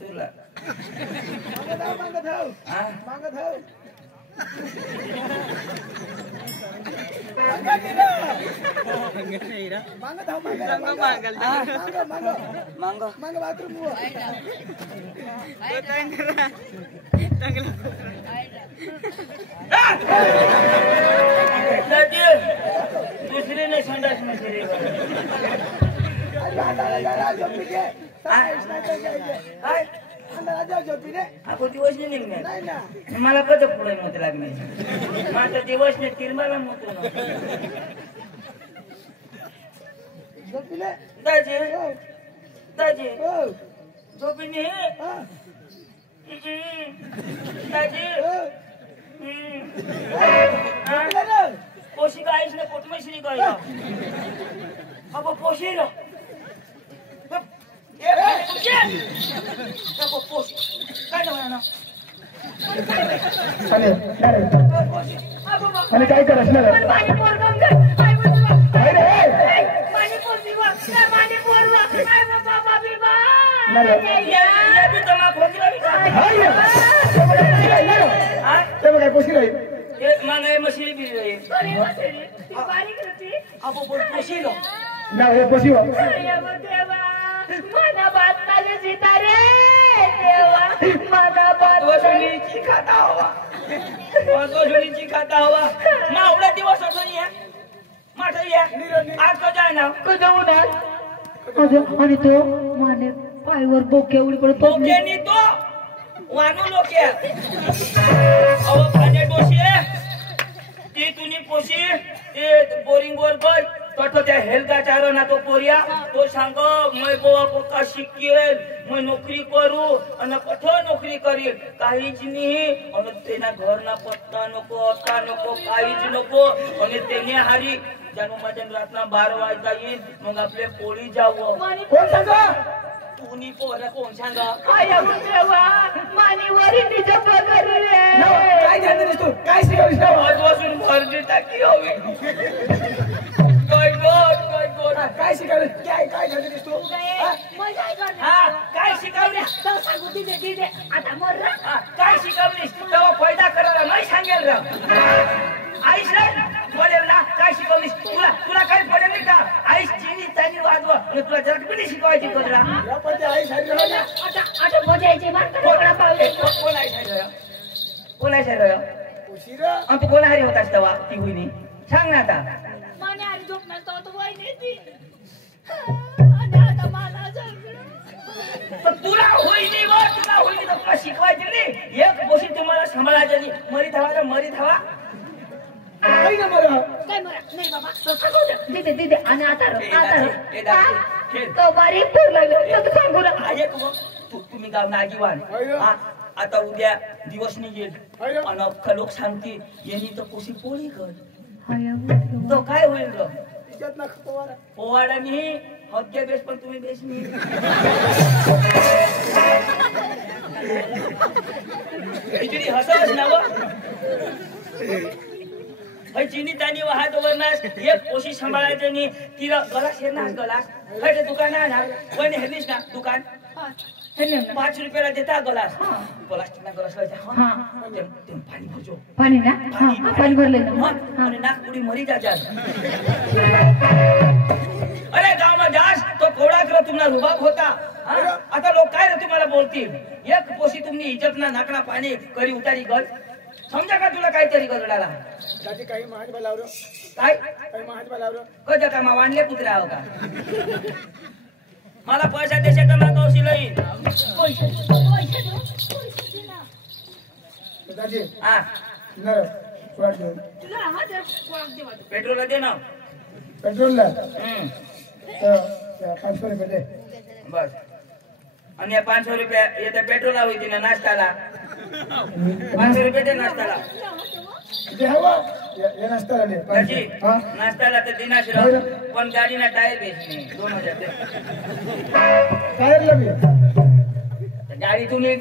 तुला दुसरी नाही संडास नसरी आपण दिवस नाही निघणार मला कसं पुढे मत लागणार माझा दिवस नाही तिरमाला मत दाजी दाजी झोपी दाजी पोशी गाईस ना पोटमेश्री गाई अब पोशी रो आणि काय करायचं काय पोशी राहील मशीन बी ना हे पोशी मना बात माझे सीता रे देवा मना बात वसुलीची खाता हवा वसुलीची खाता हवा मावळा दिवस होतो या माठ या आज तो जाय ना को जाऊ ना आणि तो माने पायवर बोके उडी पडतो बोकेनी तो वानू लोके अव भाने डोशी ती तुनी पोशी ते बोरिंग वर गय तो त्या हेल्था चारो ना तो पोरिया तो सांग मैं बोवा पक्का शिकेल मैं नोकरी करू आणि कठो नोकरी करील काहीच नाही आणि तेना घर ना पत्ता नको अत्ता नको काहीच नको आणि तेने हारी जानू मजन रातना 12 वाजता येईल मग आपले पोळी जावं कोण सांगा तुनी पोरा कोण सांगा आया देवा मानी वरी तिच्या पगार रे काय ध्यान तू काय शिकवलीस आजपासून भरती टाकी हवी काय शिकवलं काय काय ध्यान तू काय शिकवलीस आता मोर काय शिकवलीस तेव्हा फायदा करायला नाही सांगेल रा आईस बोलेल ना काय शिकवलीस तुला तुला काही पडेल नाही का आईस चिनी चानी वाजवा तुला जगबिडी शिकवायची तुला आता बोजायचे कोण आहे आणि तू कोण हरी होतास तेव्हा ती होईनी सांग ना आता माने आरी झोपणार तो वय नेती आणि आता मला पण तुला होईनी व तुला होईनी तर तुला शिकवायची नाही एक गोष्टी तुम्हाला सांभाळायची मरी धावा काय ना बरं काय मरा नाही बाबा दीदी आणि आता तो बारीक पूर लागलं तर सांगू ना ऐक मग तुम्ही गाव नागीवान आता उद्या दिवस निघेल आणि अख्खा लोक सांगतील यांनी तर कोशी पोळी कर तो काय होईल ग पोवाडा नाही हक्या बेस पण तुम्ही बेस नाही खिचडी हसस ना चिनी तानी वाहत वरनास एक पोशी सांभाळायचं नाही तिला गलास येणार गलास हटे दुकान पण हेलीस ना दुकान 5 रुपयाला देता गलास प्लास्टिक ना गलास पाणी भरजो पाणी ना पाणी भरले आणि नाक पुढे मरी जातात अरे गाव में जास तो कोडा कर तुम्हाला रुबाब होता आता लोक काय रे तुम्हाला बोलतील एक पोशी तुम्ही इज्जत ना नाकना पाणी करी उतारी गल समजा का तुला काहीतरी गजडाला दादी काही महाज बोलावरो काय काही महाज बोलावरो कजा का मा वाणले पुत्रे आहो का मला पैसा देशे तर मागवशी लई दादी हा न स्वाद पेट्रोल दे ना पेट्रोल ला 500 रुपये दे बस आणि 500 रुपये येते पेट्रोल होती ना नाश्त्याला 500 रुपये दे नाश्त्याला दे हवा ये नाश्ता ले दाजी हाँ नाश्ताला तर दिनाश राव पण गाडीना टायर बेचणे 2000 टायर लगे गाडी तुम्ही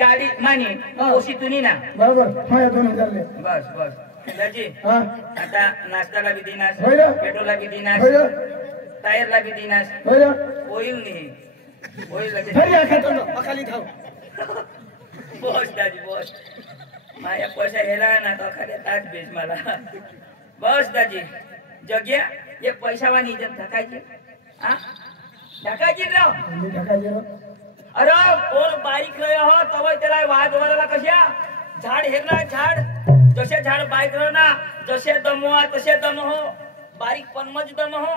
गाडी मानी ओशी तुम्ही ना बरोबर हाँ 2000 ले बस बस दाजी हाँ आता नाश्ताला बी दिनाश होय. पेट्रोलला बी दिनाश होय टायरला बी दिनाश होय होईल नाही होईल लगे फिर या खातो ना अकाली खाओ बस दाजी बस माझ्या पैसा हेला ना तो खरे ताज बेच मला बस दाजी जग्या ये पैसावानी इज्जत ढकायची हा ढकायची राव मी ढका गेलो अरे कोण बारीक रहे हो तवय त्याला वाद वराला कशा झाड हेरना झाड जसे झाड बारीक ना जसे दमवा तसे दम हो बारीक पण मज दम हो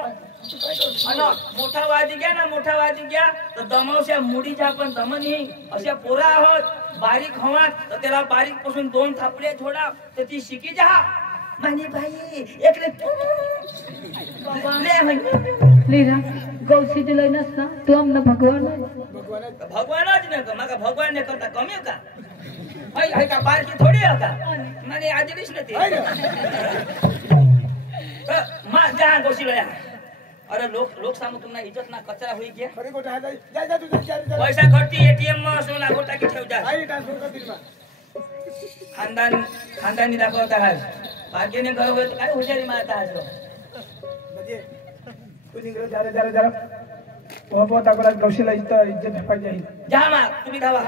अन मोठा वादी घ्या ना मोठा वादी घ्या तर दमवशा मुडीच्या पण दम नाही अशा पोरा आहोत बारीक हवा तर त्याला बारीक पासून 2 थापडे थोडा तर ती शिकी जा म्हणे भाई एकले ले म्हणे लीरा गौसी दिलय नसता तू आमना भगवान भगवानच नाही का मग भगवान ने करता कमी का हाय का बारकी थोडी हो का माने आजलीच नाही मा जहां गोशी लया अरे लोक सांगू तुम्हाला इज्जत ना कचरा होई गया खरी गोटा जा जा तू जा पैसा खर्ची एटीएम में सोना गोटा की ठेव जा आई ट्रांसफर कर दिल खानदानी दाखवता है भाग्यने घर होय तो काय हुशारी मारता है बजे तू निघ जा जा वो बहुत आपला गौशीला इज्जत ढपायची आहे जा मा तुम्ही धावा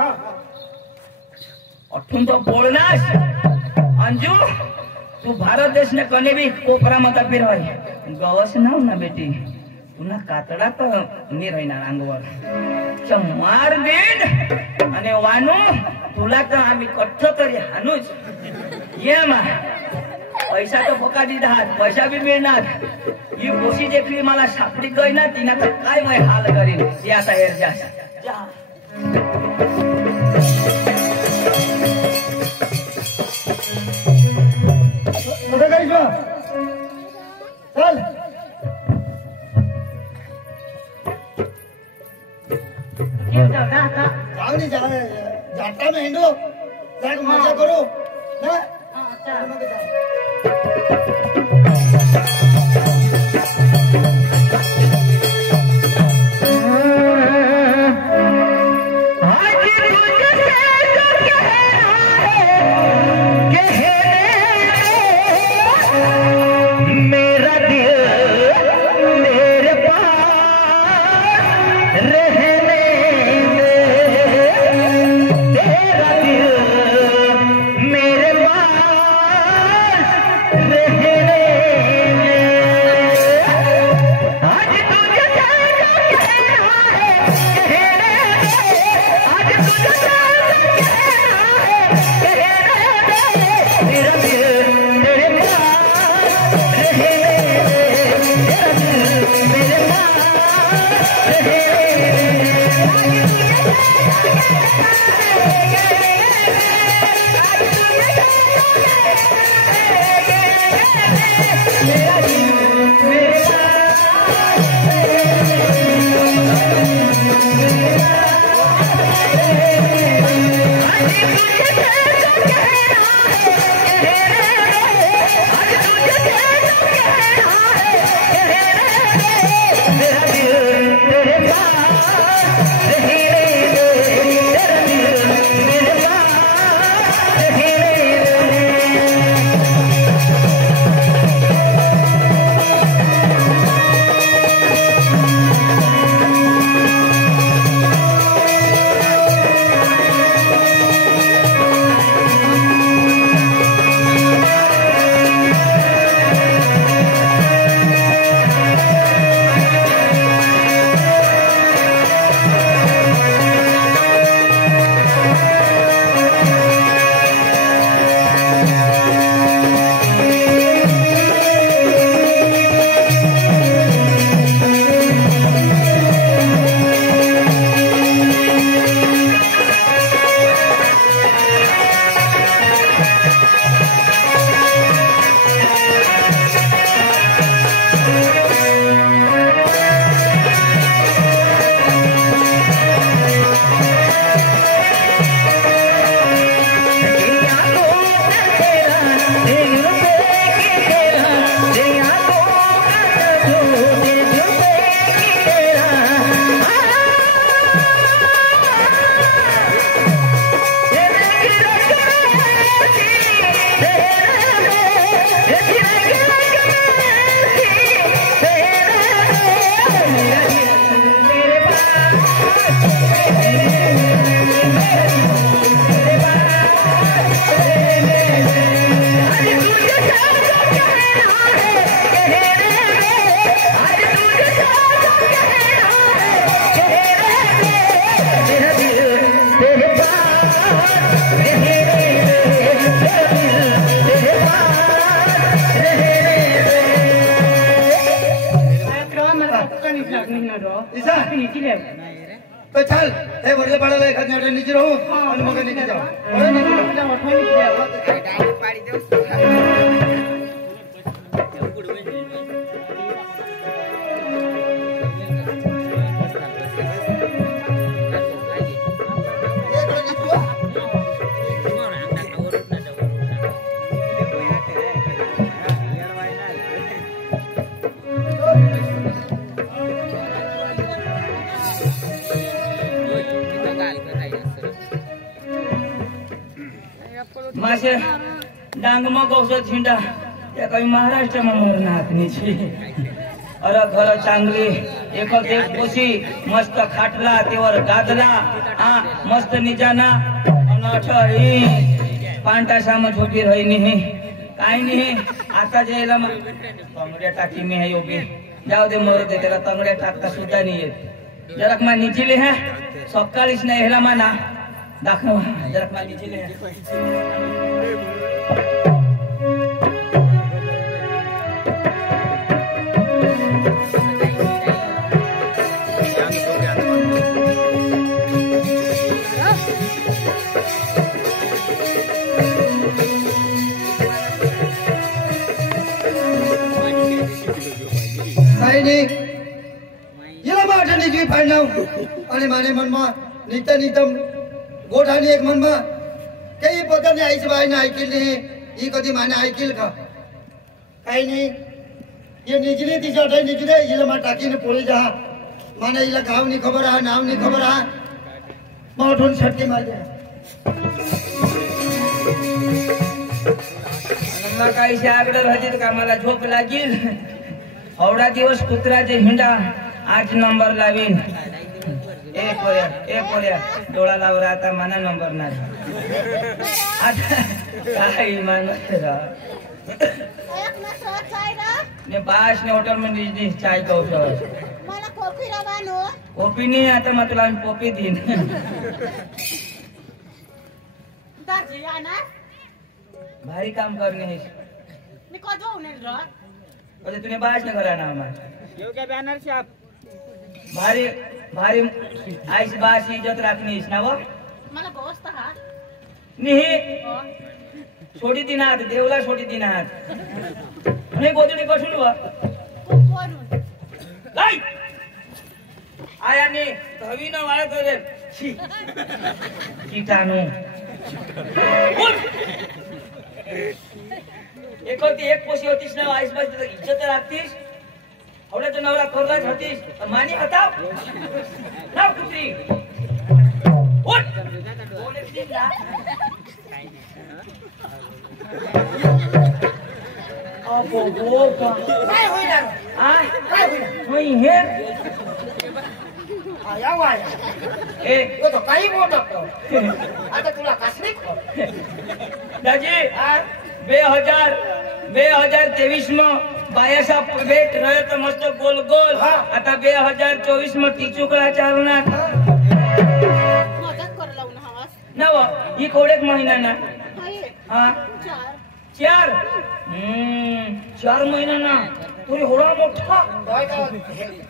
अठून तो बोलनास अंजू तू भारत देश ने कने भी कोपरा मत फिर होय गवस नाव ना बेटी पुन्हा कातडा तर मी राहणार अंगवर मार देन आणि वानू तुला तर आम्ही कट्ठ तरी हानूच ये मा पैसा तर फोका दिधात पैसा बी मिळणार ही गोशी देखली मला सापडी गई ना तिना तर काय मैं हाल करीन ती आता हेर जा कुठे काय चल जाऊ नाही जाता में हिंडू जाग मजा करू ना मग जाऊ मेरे पास रहने ना रो इसा? नीचे ले तो चल हे वरले पडायला एखाद नाटक नीचे राहू आणि मग नीचे जाऊ बरं मासे डांगमा गौसो झिंडा या काही महाराष्ट्रमा मरण हातनी छे अरे घर चांगली एक पोशी मस्त खाटला तेवर गादला मस्त निजाना अनठ ही पांटा साम झोपी रही नहीं काही नाही आता जेला तंगड्या टाकी मी है योगी जाऊ दे मोर दे त्याला तंगड्या टाकता सुद्धा नाही येत जरक मा निचिले है सकाळीच नाही हेला माना दाखव जरक मा निचिले है आणि माने मनमा नित्य नितम गोठानी एक मनमा काही पोताने आईच बाईने ऐकली नाही ही कधी माने ऐकील का काही नाही ये निजली तिच्या अठाई निजले हिला मा टाकीने पोळी जा माने हिला गाव नाही खबर आहे नाव नाही खबर आहे मग उठून छटके मारले काही आगड राहते का मला झोप लागेल एवढा दिवस कुत्राचे हिंडा 8 नंबर लावीन एक पोऱ्या डोळा लावर आता मना नंबर नाही आता काय मान ने बास ने होटल में दी चाय का उठो मला कॉफी रवानो कॉफी नहीं आता मैं तुला कॉफी दिन दाजी आना भारी काम करने है मी कधो होणार रो अरे तूने बास ने घरा ना हमार येऊ क्या बॅनर छाप भारी भारी आइस बास इज्जत रखनी इस ना वो मला बसता हा नहीं छोड़ी दिन हाथ देवला छोड़ी दिन हाथ नहीं गोदड़ी कशुन हुआ कोण लाई आया नहीं धवी ना वाला तो रे छी कीटाणु एक होती एक पोशी होतीस ना आइस बास इज्जत रखतीस आवडे तो नवरा करलाच होतीस मानी हटाव ना कुत्री उठ बोले दिन ना अबो बोका काय होईना आय काय होईना होई हे आया वाया ए तो तो काही बोलतो आता तुला कसली दाजी 2023 में बायासा वेट रहे तो मस्त गोल गोल आता 2024 में टिचुकला चालना मदत कर लावून हवास नव ही कोडेक महिना ना हाय हाँ 4 4 महिना ना तुरी होड़ा मोठा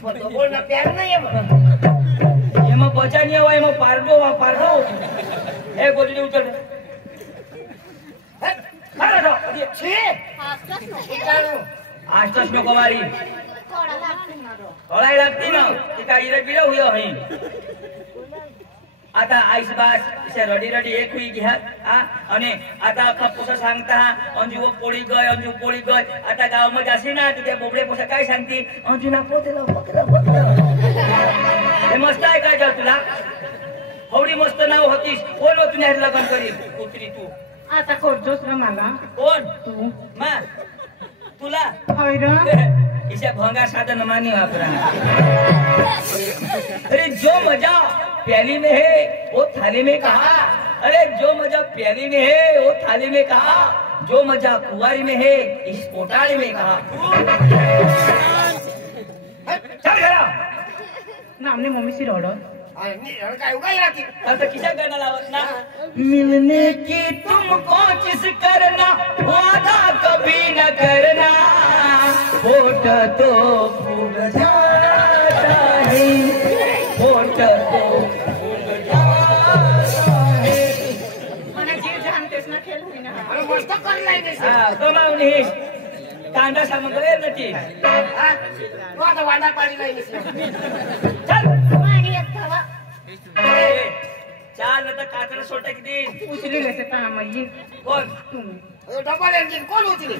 तो बोलना प्यार नाही आहे मग एमा बचा नहीं हुआ एमा पारडो ए गोदड़ी उतर खड़ा रहो छे हास्टस कीटाणू आस्टस नको वारी कोडा लागते ना रो ओळाई लागती ना ती काय इरे बिरे हुयो हई आता आईस बास से रडी रडी एक हुई घ्या आणि आता अख्खा पोसा सांगता अंजू वो पोळी गय आता गाव मध्ये असे ना त्या बोबडे पोसा काय सांगती अंजू ना पोतेला पकला हे मस्त आहे काय का तुला हवडी मस्त नाव होतीस कोण होती नाही लग्न करी कुत्री तू आता करतोस ना मला कोण तू मा तुला होय रे इसे भंगा साधन मानी वापरा अरे जो मजा प्याली में है वो थाली में कहा अरे जो मजा प्याली में है वो थाली में कहा जो मजा कुंवारी में है इस कोटाली में कहा चल घरा नामने मम्मी सी रोड आणि काय उगाई राहते आता किसा गाना लावत ना मिलने की तुम कोशिश करना वादा कभी न करना होठ तो फूल जाता है हा कमावणी कांदा सामग्री आहे ना ती आता वांडा पाणी नाही चल पाणी येत हवा. ए, चाल आता कातडा सोडता किती उचली नसे काम येईल कोण डबल इंजिन कोण उचली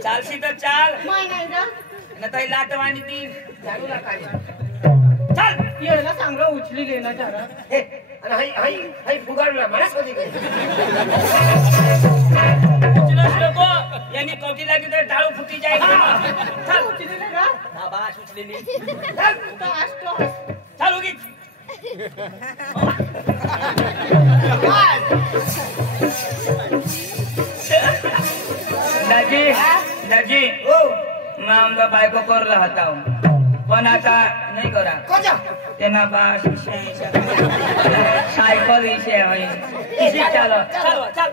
चालशी तर चाल माय नाही ना. ना ताई लाट वाणी ती चालू नका चल यायला सांगा उचली ले ना जरा हे आणि हाई हाई हाई फुगाडला माणूस होती काय उचलस नको यांनी कवटी लागली तर टाळू फुटी जाईल चल उचली ले ना हा बाश उचलेली टॉस टॉस चल उगीच दाजी दाजी हो मग आमचा बायको करला होता पण आता नाही करा कोजा तेना बाश सायकल इशे होई इशी चालो चल चल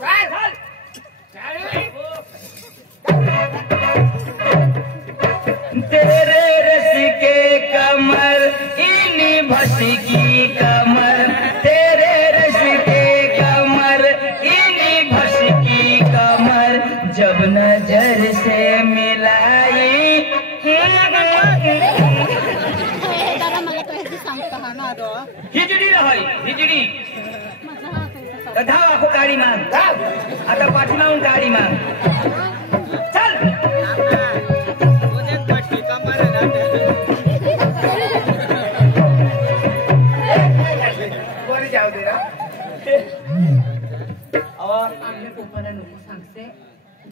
चाल तेरे रस के कमर इनी भसी की कमर तेरे रस के कमर इनी भसी की कमर जब नजर से मिलाई दादा मला तर हे सांगता हा ना रो. हिजडी रहाई हिजडी म्हटलं हा कैसा तर धाव आखो गाडी माग आता पाठीमागून गाडी माग चल बरी जाऊ दे ना आपल्या पप्पाला नको सांगते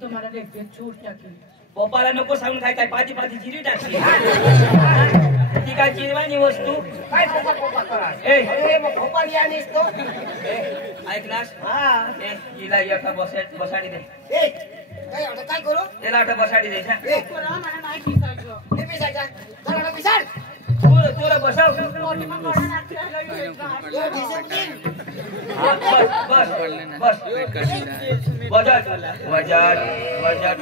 तुम्हाला देखते चूट टाकेल पप्पाला नको सांगून काय काय पाती पाती जिरी टाकली ती काय चिरवानी वस्तू काय पोपा पोपा करा ए अरे मग भोपाळ या निसतो ऐकलास हा हिला एका बसाडी दे ए काय आता काय करू त्याला आता बसाडी दे ए मला नाही पिसायचं हे पिसायचा चला पिसाड तुला बसाव मोठी मग मला नाचायला येईल का? यो डिसिप्लिन हा, बस बस बस वजट वजट वजट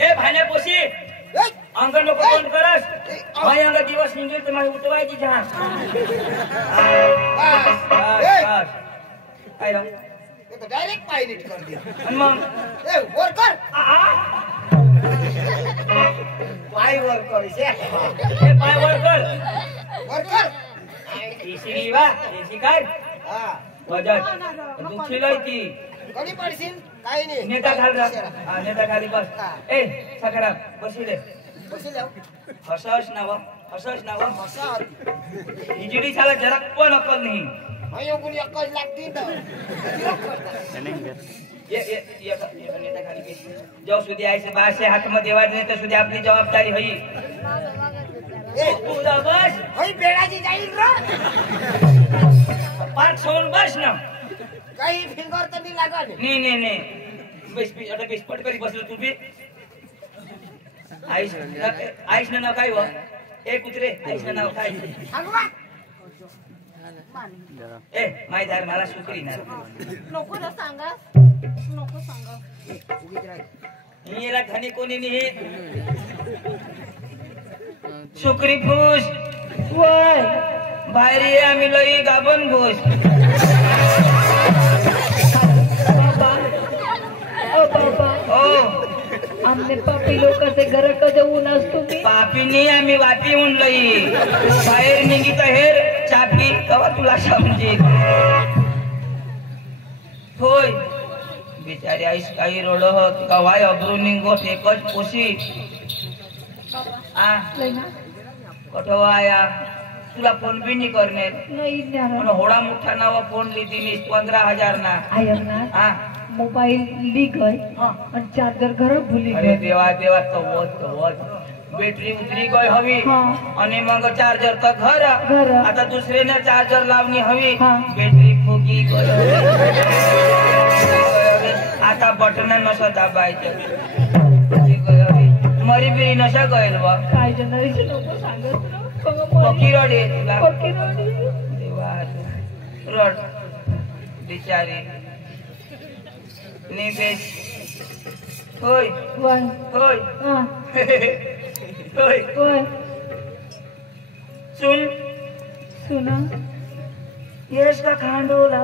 ए भाण्या पोशी अंग नको कोण करस माझ्या अंग दिवस निघेल तर मला उठवायची चहा बस बस काय राव तो डायरेक्ट पाय नीट कर दिया आणि मग ए वर कर पाय वर कर हे पाय वर कर वर कर इसी वा इसी काय हा वजट दुखी लय ती कधी पडशील काही नाही नेता घाल रा हा नेता खाली बस ए सकाळा बसिले बशी जाऊ हसस नावा मसा हिजडी साला जरा पण अक्कल नाही अयो गुणी अक्कल लागती तर ये नेता खाली बेस जो सुधी आयसे बासे हात मध्ये देवा नाही तर सुधी आपली जबाबदारी होई ए तुझा बस होई बेडाची जाईल रे पार्क सोडून बस ना काही फिंगर तर नाही लागल नाही बेस आता बेस पट करी बसलो तू बी आईश ना नाव काय व ए कुत्रे आईश ना नाव काय अगवा ए माहिती मला सुकरी ना नको ना सांगा. नको सांगा. हिला घाणी कोणी नाही सुकरी फूस वय बाहेर ये आम्ही लई गाबन घोष ओ आमने पापी लोकांचे घर जाऊन असतो मी पापीनी आम्ही वाटी होऊन लई बाहेर निघी तर हेर चापी कवा तुला समजेल होय बिचारी आईस काही रोड कवाय अब्रू निघोस एकच पोशी आ कठवाया तुला फोन बी नाही करणे नाही पण होडा मोठा नावा फोन लिहिली 15,000 ना ना हा मोबाईल लीक आहे आणि चार्जर घर भुली अरे देवा देवा तो बॅटरी उतरी गई हवी आणि मग चार्जर तर घर आता दुसरेने चार्जर लावणी हवी बॅटरी फुगी गई आता बटन नसं दाबायचं मरी बिरी नशा गईल बा काय जनरेशन लोक सांगत पकी रड आहे तुला पक्की रोडी देवा रड बिचारी निवेश होय वन होय हा होय होय सुन सुना केस का खांडोला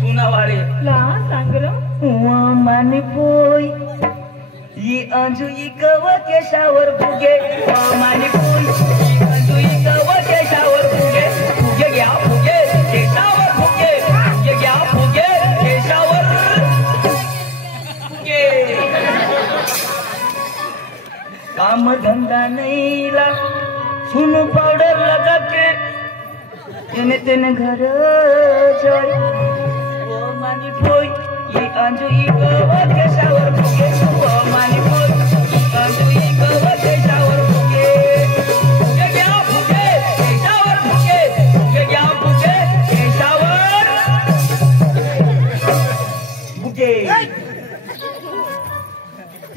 सुना वाले ला सांग र माने पोई ये अंजुई कव केशावर फुगे माने पोई अंजुई कव केशावर फुगे फुगे घ्या फुगे केशावर फुगे फुगे घ्या फुगे केशावर फुगे काम धंधा नहीं ला सुन पाउडर लगा के तेने तेने घर जाए वो मानी पोई ये अंजुई कव केशावर फुगे वो मानी पोई अंजुई कव केशावर फुगे फुगे घ्या फुगे केशावर फुगे फुगे घ्या फुगे केशावर फुगे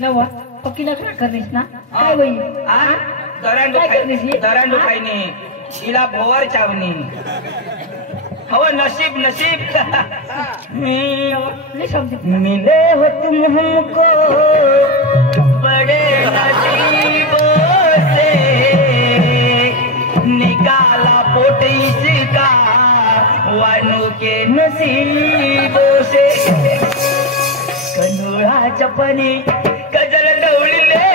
नवा पक्की नखरा करनीस ना काय बाई दरांडो खाई ने शिला भोवर चावनी हो नसीब नसीब नहीं समझे मिले हो तुम हमको बड़े नसीबों से निकाला पोट इसका वानू के नसीबों से कनुड़ा चपनी गजल डौळले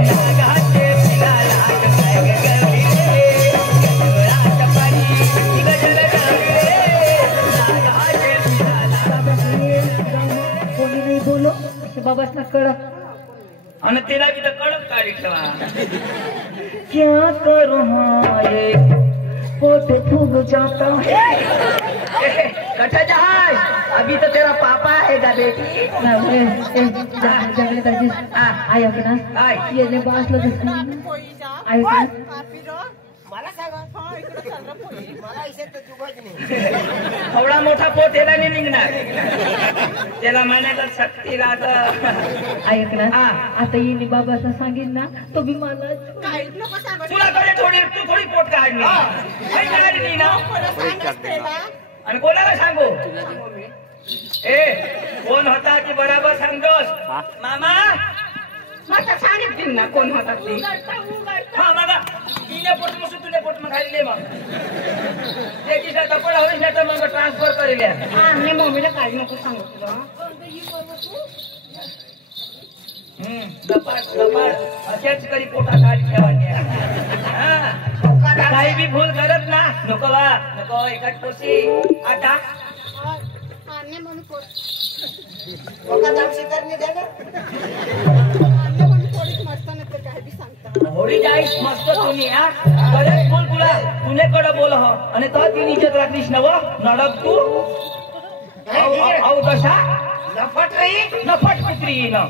नागाचे पिलाला गगली कनुड़ा चपनी गजल डौळले नागाचे पिलाला कोणी नाही बोलो बाबासना कळत आणि तिला बी तर कळत काढी ठेवा क्या करूं ये पोट फूग जाता है कटा जहाज अभी तो तेरा पापा आएगा बेटी जगले तशीच आयो की ना ये ने बासला दिसतो आयो की मला सांगा मला इथे तर जुगाच नाही एवढा मोठा पोट याला नाही निघणार त्याला म्हणायला शक्ती राहत आयो की ना आता येणे बाबाचा सांगेन ना तो बी मला काहीच नको सांगू तुला कडे तू थोडी पोट काढली काढली ना आणि कोणाला सांगू ए कोण होता की बराबर सांगतोस मामा मला सांगितलं ना कोण होता ते हा मामा तिने पोट मग तुझे पोट मग खाली मग त्याची कपडा होईल नाही तर मग ट्रान्सफर करेल आणि मम्मीला काही नको सांगू तुला लपाट लपाट अशाच करी पोटात काढ ठेवायची काही बी भूल करत ना नको बा नको एकच पोशी आता अन्य मम्मी पोट ओका दामशी करणे दे ना अन्य मम्मी पोळीच मस्त नाही तर काय बी सांगता होळी जाईस मस्त तुम्ही हा बरेच बोल तुला तुने कडे बोल हो आणि तो ती इज्जत राखलीस नव नडक तू आऊ कशा नफट रही नफट कुत्री न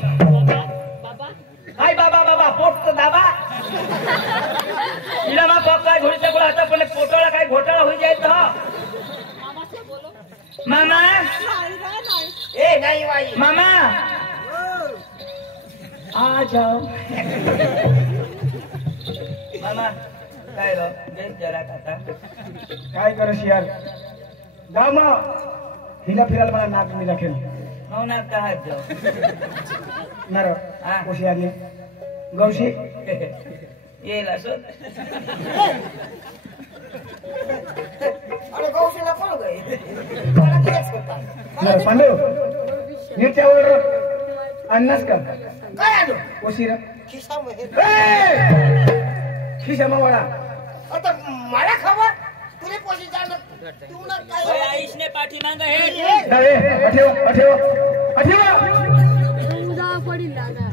काय बाबा बाबा पोट तर दाबा तिला मग काय घोडीच्या गोळा आता पण पोटाला काय घोटाळा होई जाईल तर मामा ए नाही बाई मामा आ जाओ मामा काय रो बेस जरा खाता काय करस यार जाऊ मग हिला फिरायला मला नाक मी राखेल हो ना काय जाओ नर हा. कोशी आली गौशी येईल असं अरे गौशीला कोण गई मला तेच होता नर पांडू नीटच्यावर अन्नास का काय आलो कोशी र खिशामध्ये खिशा मावळा आता मला खबर तुले पोशी जाणार तू ना काय आईशने पाठी मांग हे नरे अठेव अठेव अठेव उदा पडील दादा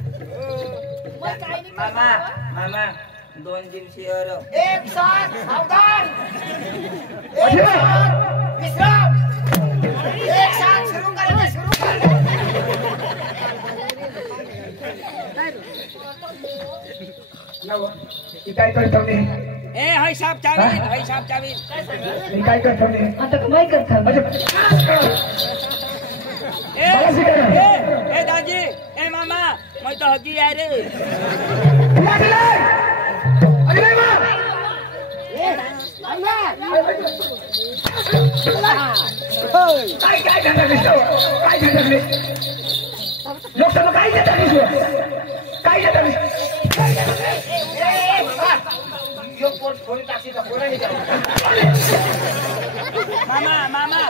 मामा मामा 2 दिवशी और एक साथ सावधान अठेव विश्राम एक साथ शुरू करेंगे शुरू कर नव ही काय करतो मी ए हाय साहब चावी ही काय करतो मी आता काय करता ए दादी ए मामा मैं तो हगी यार काय काय धंदा काय धंदा लोकांना काय देता काय देता यो पोट फोन टाकी मामा मामा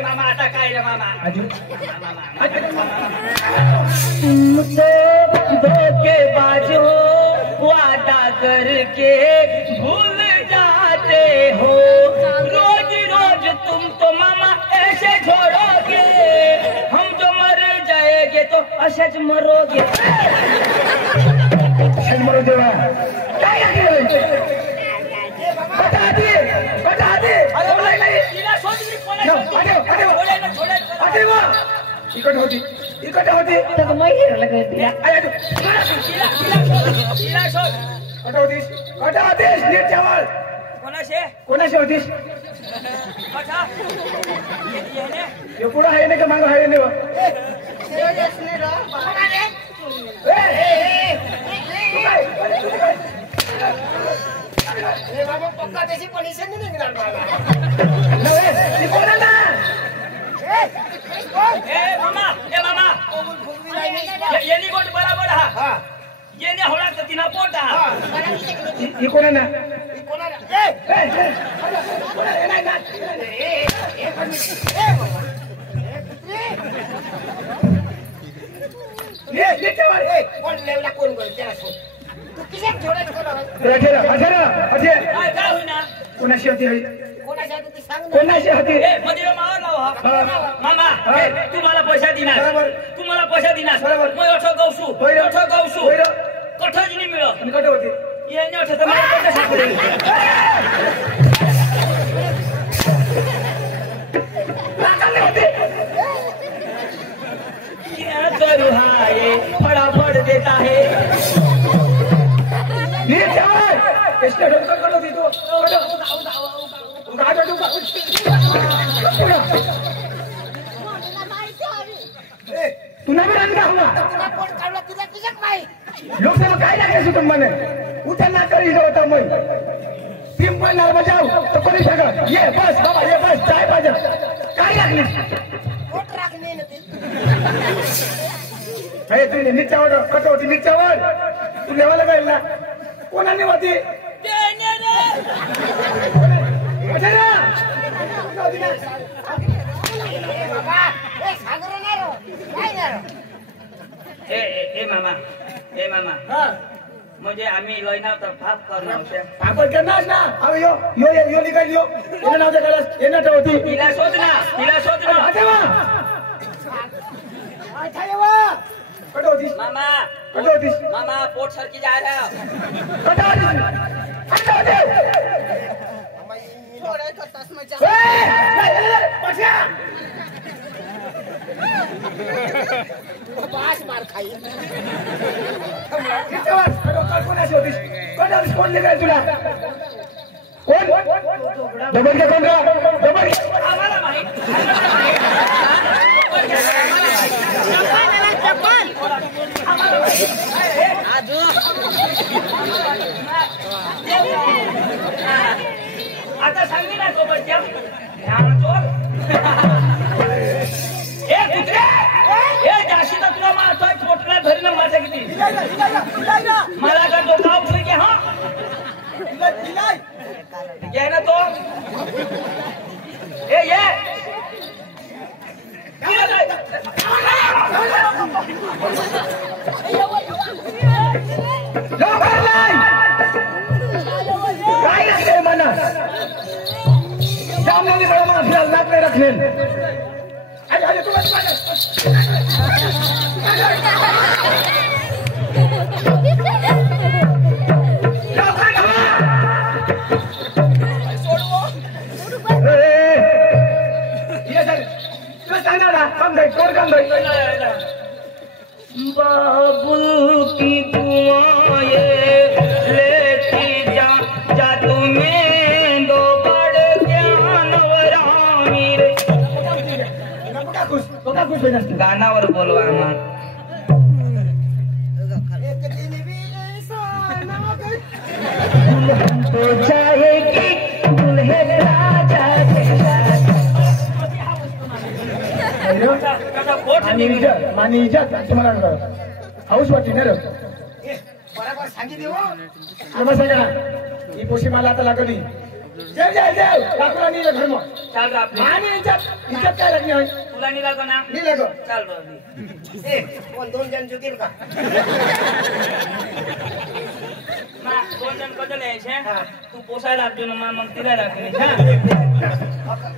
मामा आता काय रे मामा तुमसे धोखेबाज हो वादा करके भूल जाते हो रोज रोज तुम तो मामा ऐसे छोड़ोगे हम जो मर जाएंगे तो अशज मरोगे बता दे इकट होती तर माहिती लागत होतीस नीट जवळ कोणाशी होतीस पुढं आहे नाही का मागं आहे नाही पक्का त्याची पॉलिशन नाही निघणार मला येणी गोट बराबर हा येणे होणार तिना पोट हा कोणा ना कोण लेवला कोण बोल त्याला सोड तू किशात जोडायचं काय होईना कोणाशी होती कोणाच्या तू सांग ना कोणाशी होती मध्ये मावर लावा मामा तुम्हाला पैसा दिनास बरोबर. तुम्हाला पैसा दिनास बरोबर. मग अठो गवसू होय. अठो गवसू होय. कठोज नाही मिळत आणि कट होती येणे अठो तर मला कशा सापडेल क्या करूँ हाँ ये फटाफट देता है नीट जाओ इसके ढोलक कट होती तो गाडो डुका तुला भी रन हुआ तुला कोण काढला तुला तुझ्या काय लोकसभा काय लागायचं तुम्हाला उठा ना करी होता मग पिंपळ नाल बजाव तो कोणी सगळं ये बस बाबा ये बस चाय पाहिजे काय लागली कोट राखणे ना ते हे तुम्ही निच्यावर कट होती निच्यावर तू लेवायला गाईल ना कोणाने होती अच्छा ना बाबा ए सागर ना रो काय ना रो ए मामा म्हणजे आम्ही लयना तर फाप करणार पापड करणार ना अरे यो यो यो निकाल यो ये नाव ते कळस ये ना होती तिला शोध ना अच्छा वा अच्छा वा कट होती मामा कट होती मामा पोट सरकी जा रहा कट होती अच्छा होती थोड़ा कटास मजा पछा बास मार खाई निच्यावर कोणाशी होतीस कोणाशी कोण निघाल तुला कोण डबल के कोण डबल आम्हाला माहित आता सांगी ना तो बच्चा ध्यान चोर ए कुत्रे ए जाशी तर तुला मारतोय पोटला धरी ना माझ्या किती मला का तो गाव उठले की हा घे ना तो ए ये लवकर नाही काय लागते मला जामलेली बळा मला फिरायला नाक नाही रखले अरे अरे तू बाबुल की दुआएं लेती जा जा तुम्हें दो बड़ ज्ञान वरामीर गानावर बोलवा आम्हा तो जाएगी दुल्हे राजा मानी इज्जत तुम्हाला हाऊस वाटते ना बरोबर सांगितले हो आम्हा सांगा ही पोशी मला आता लागली जेव जेव जेव बापूला नाही धर्म चाल रे आपली आणि इज्जत काय लागली होय तुला नाही लागो ना नाही लागो चाल रे ए कोण 2 जण जुतील का ना 2 जण कदल यायचे तू पोसायला लागतो ना मग तिला लागली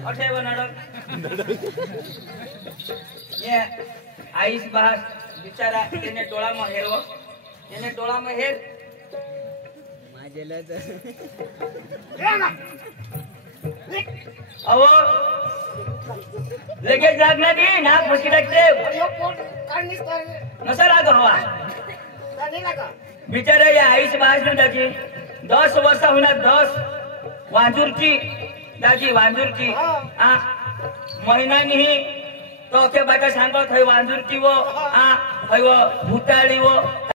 अठे बनाड ये आईस बहास बिचारा तेने डोळा में हेरवो तेने डोळा में हेर अहो लगेच लागणार नाही ना फुशी लागते नसा लागो हवा बिचारा या आईस बहास ने दाजी 10 वर्ष होणार 10 वांजूरची दाजी वांजूरची आ महिना नहीं तो के बाटा सांगत हय वांजूरची वो आ हय वो भूताळी वो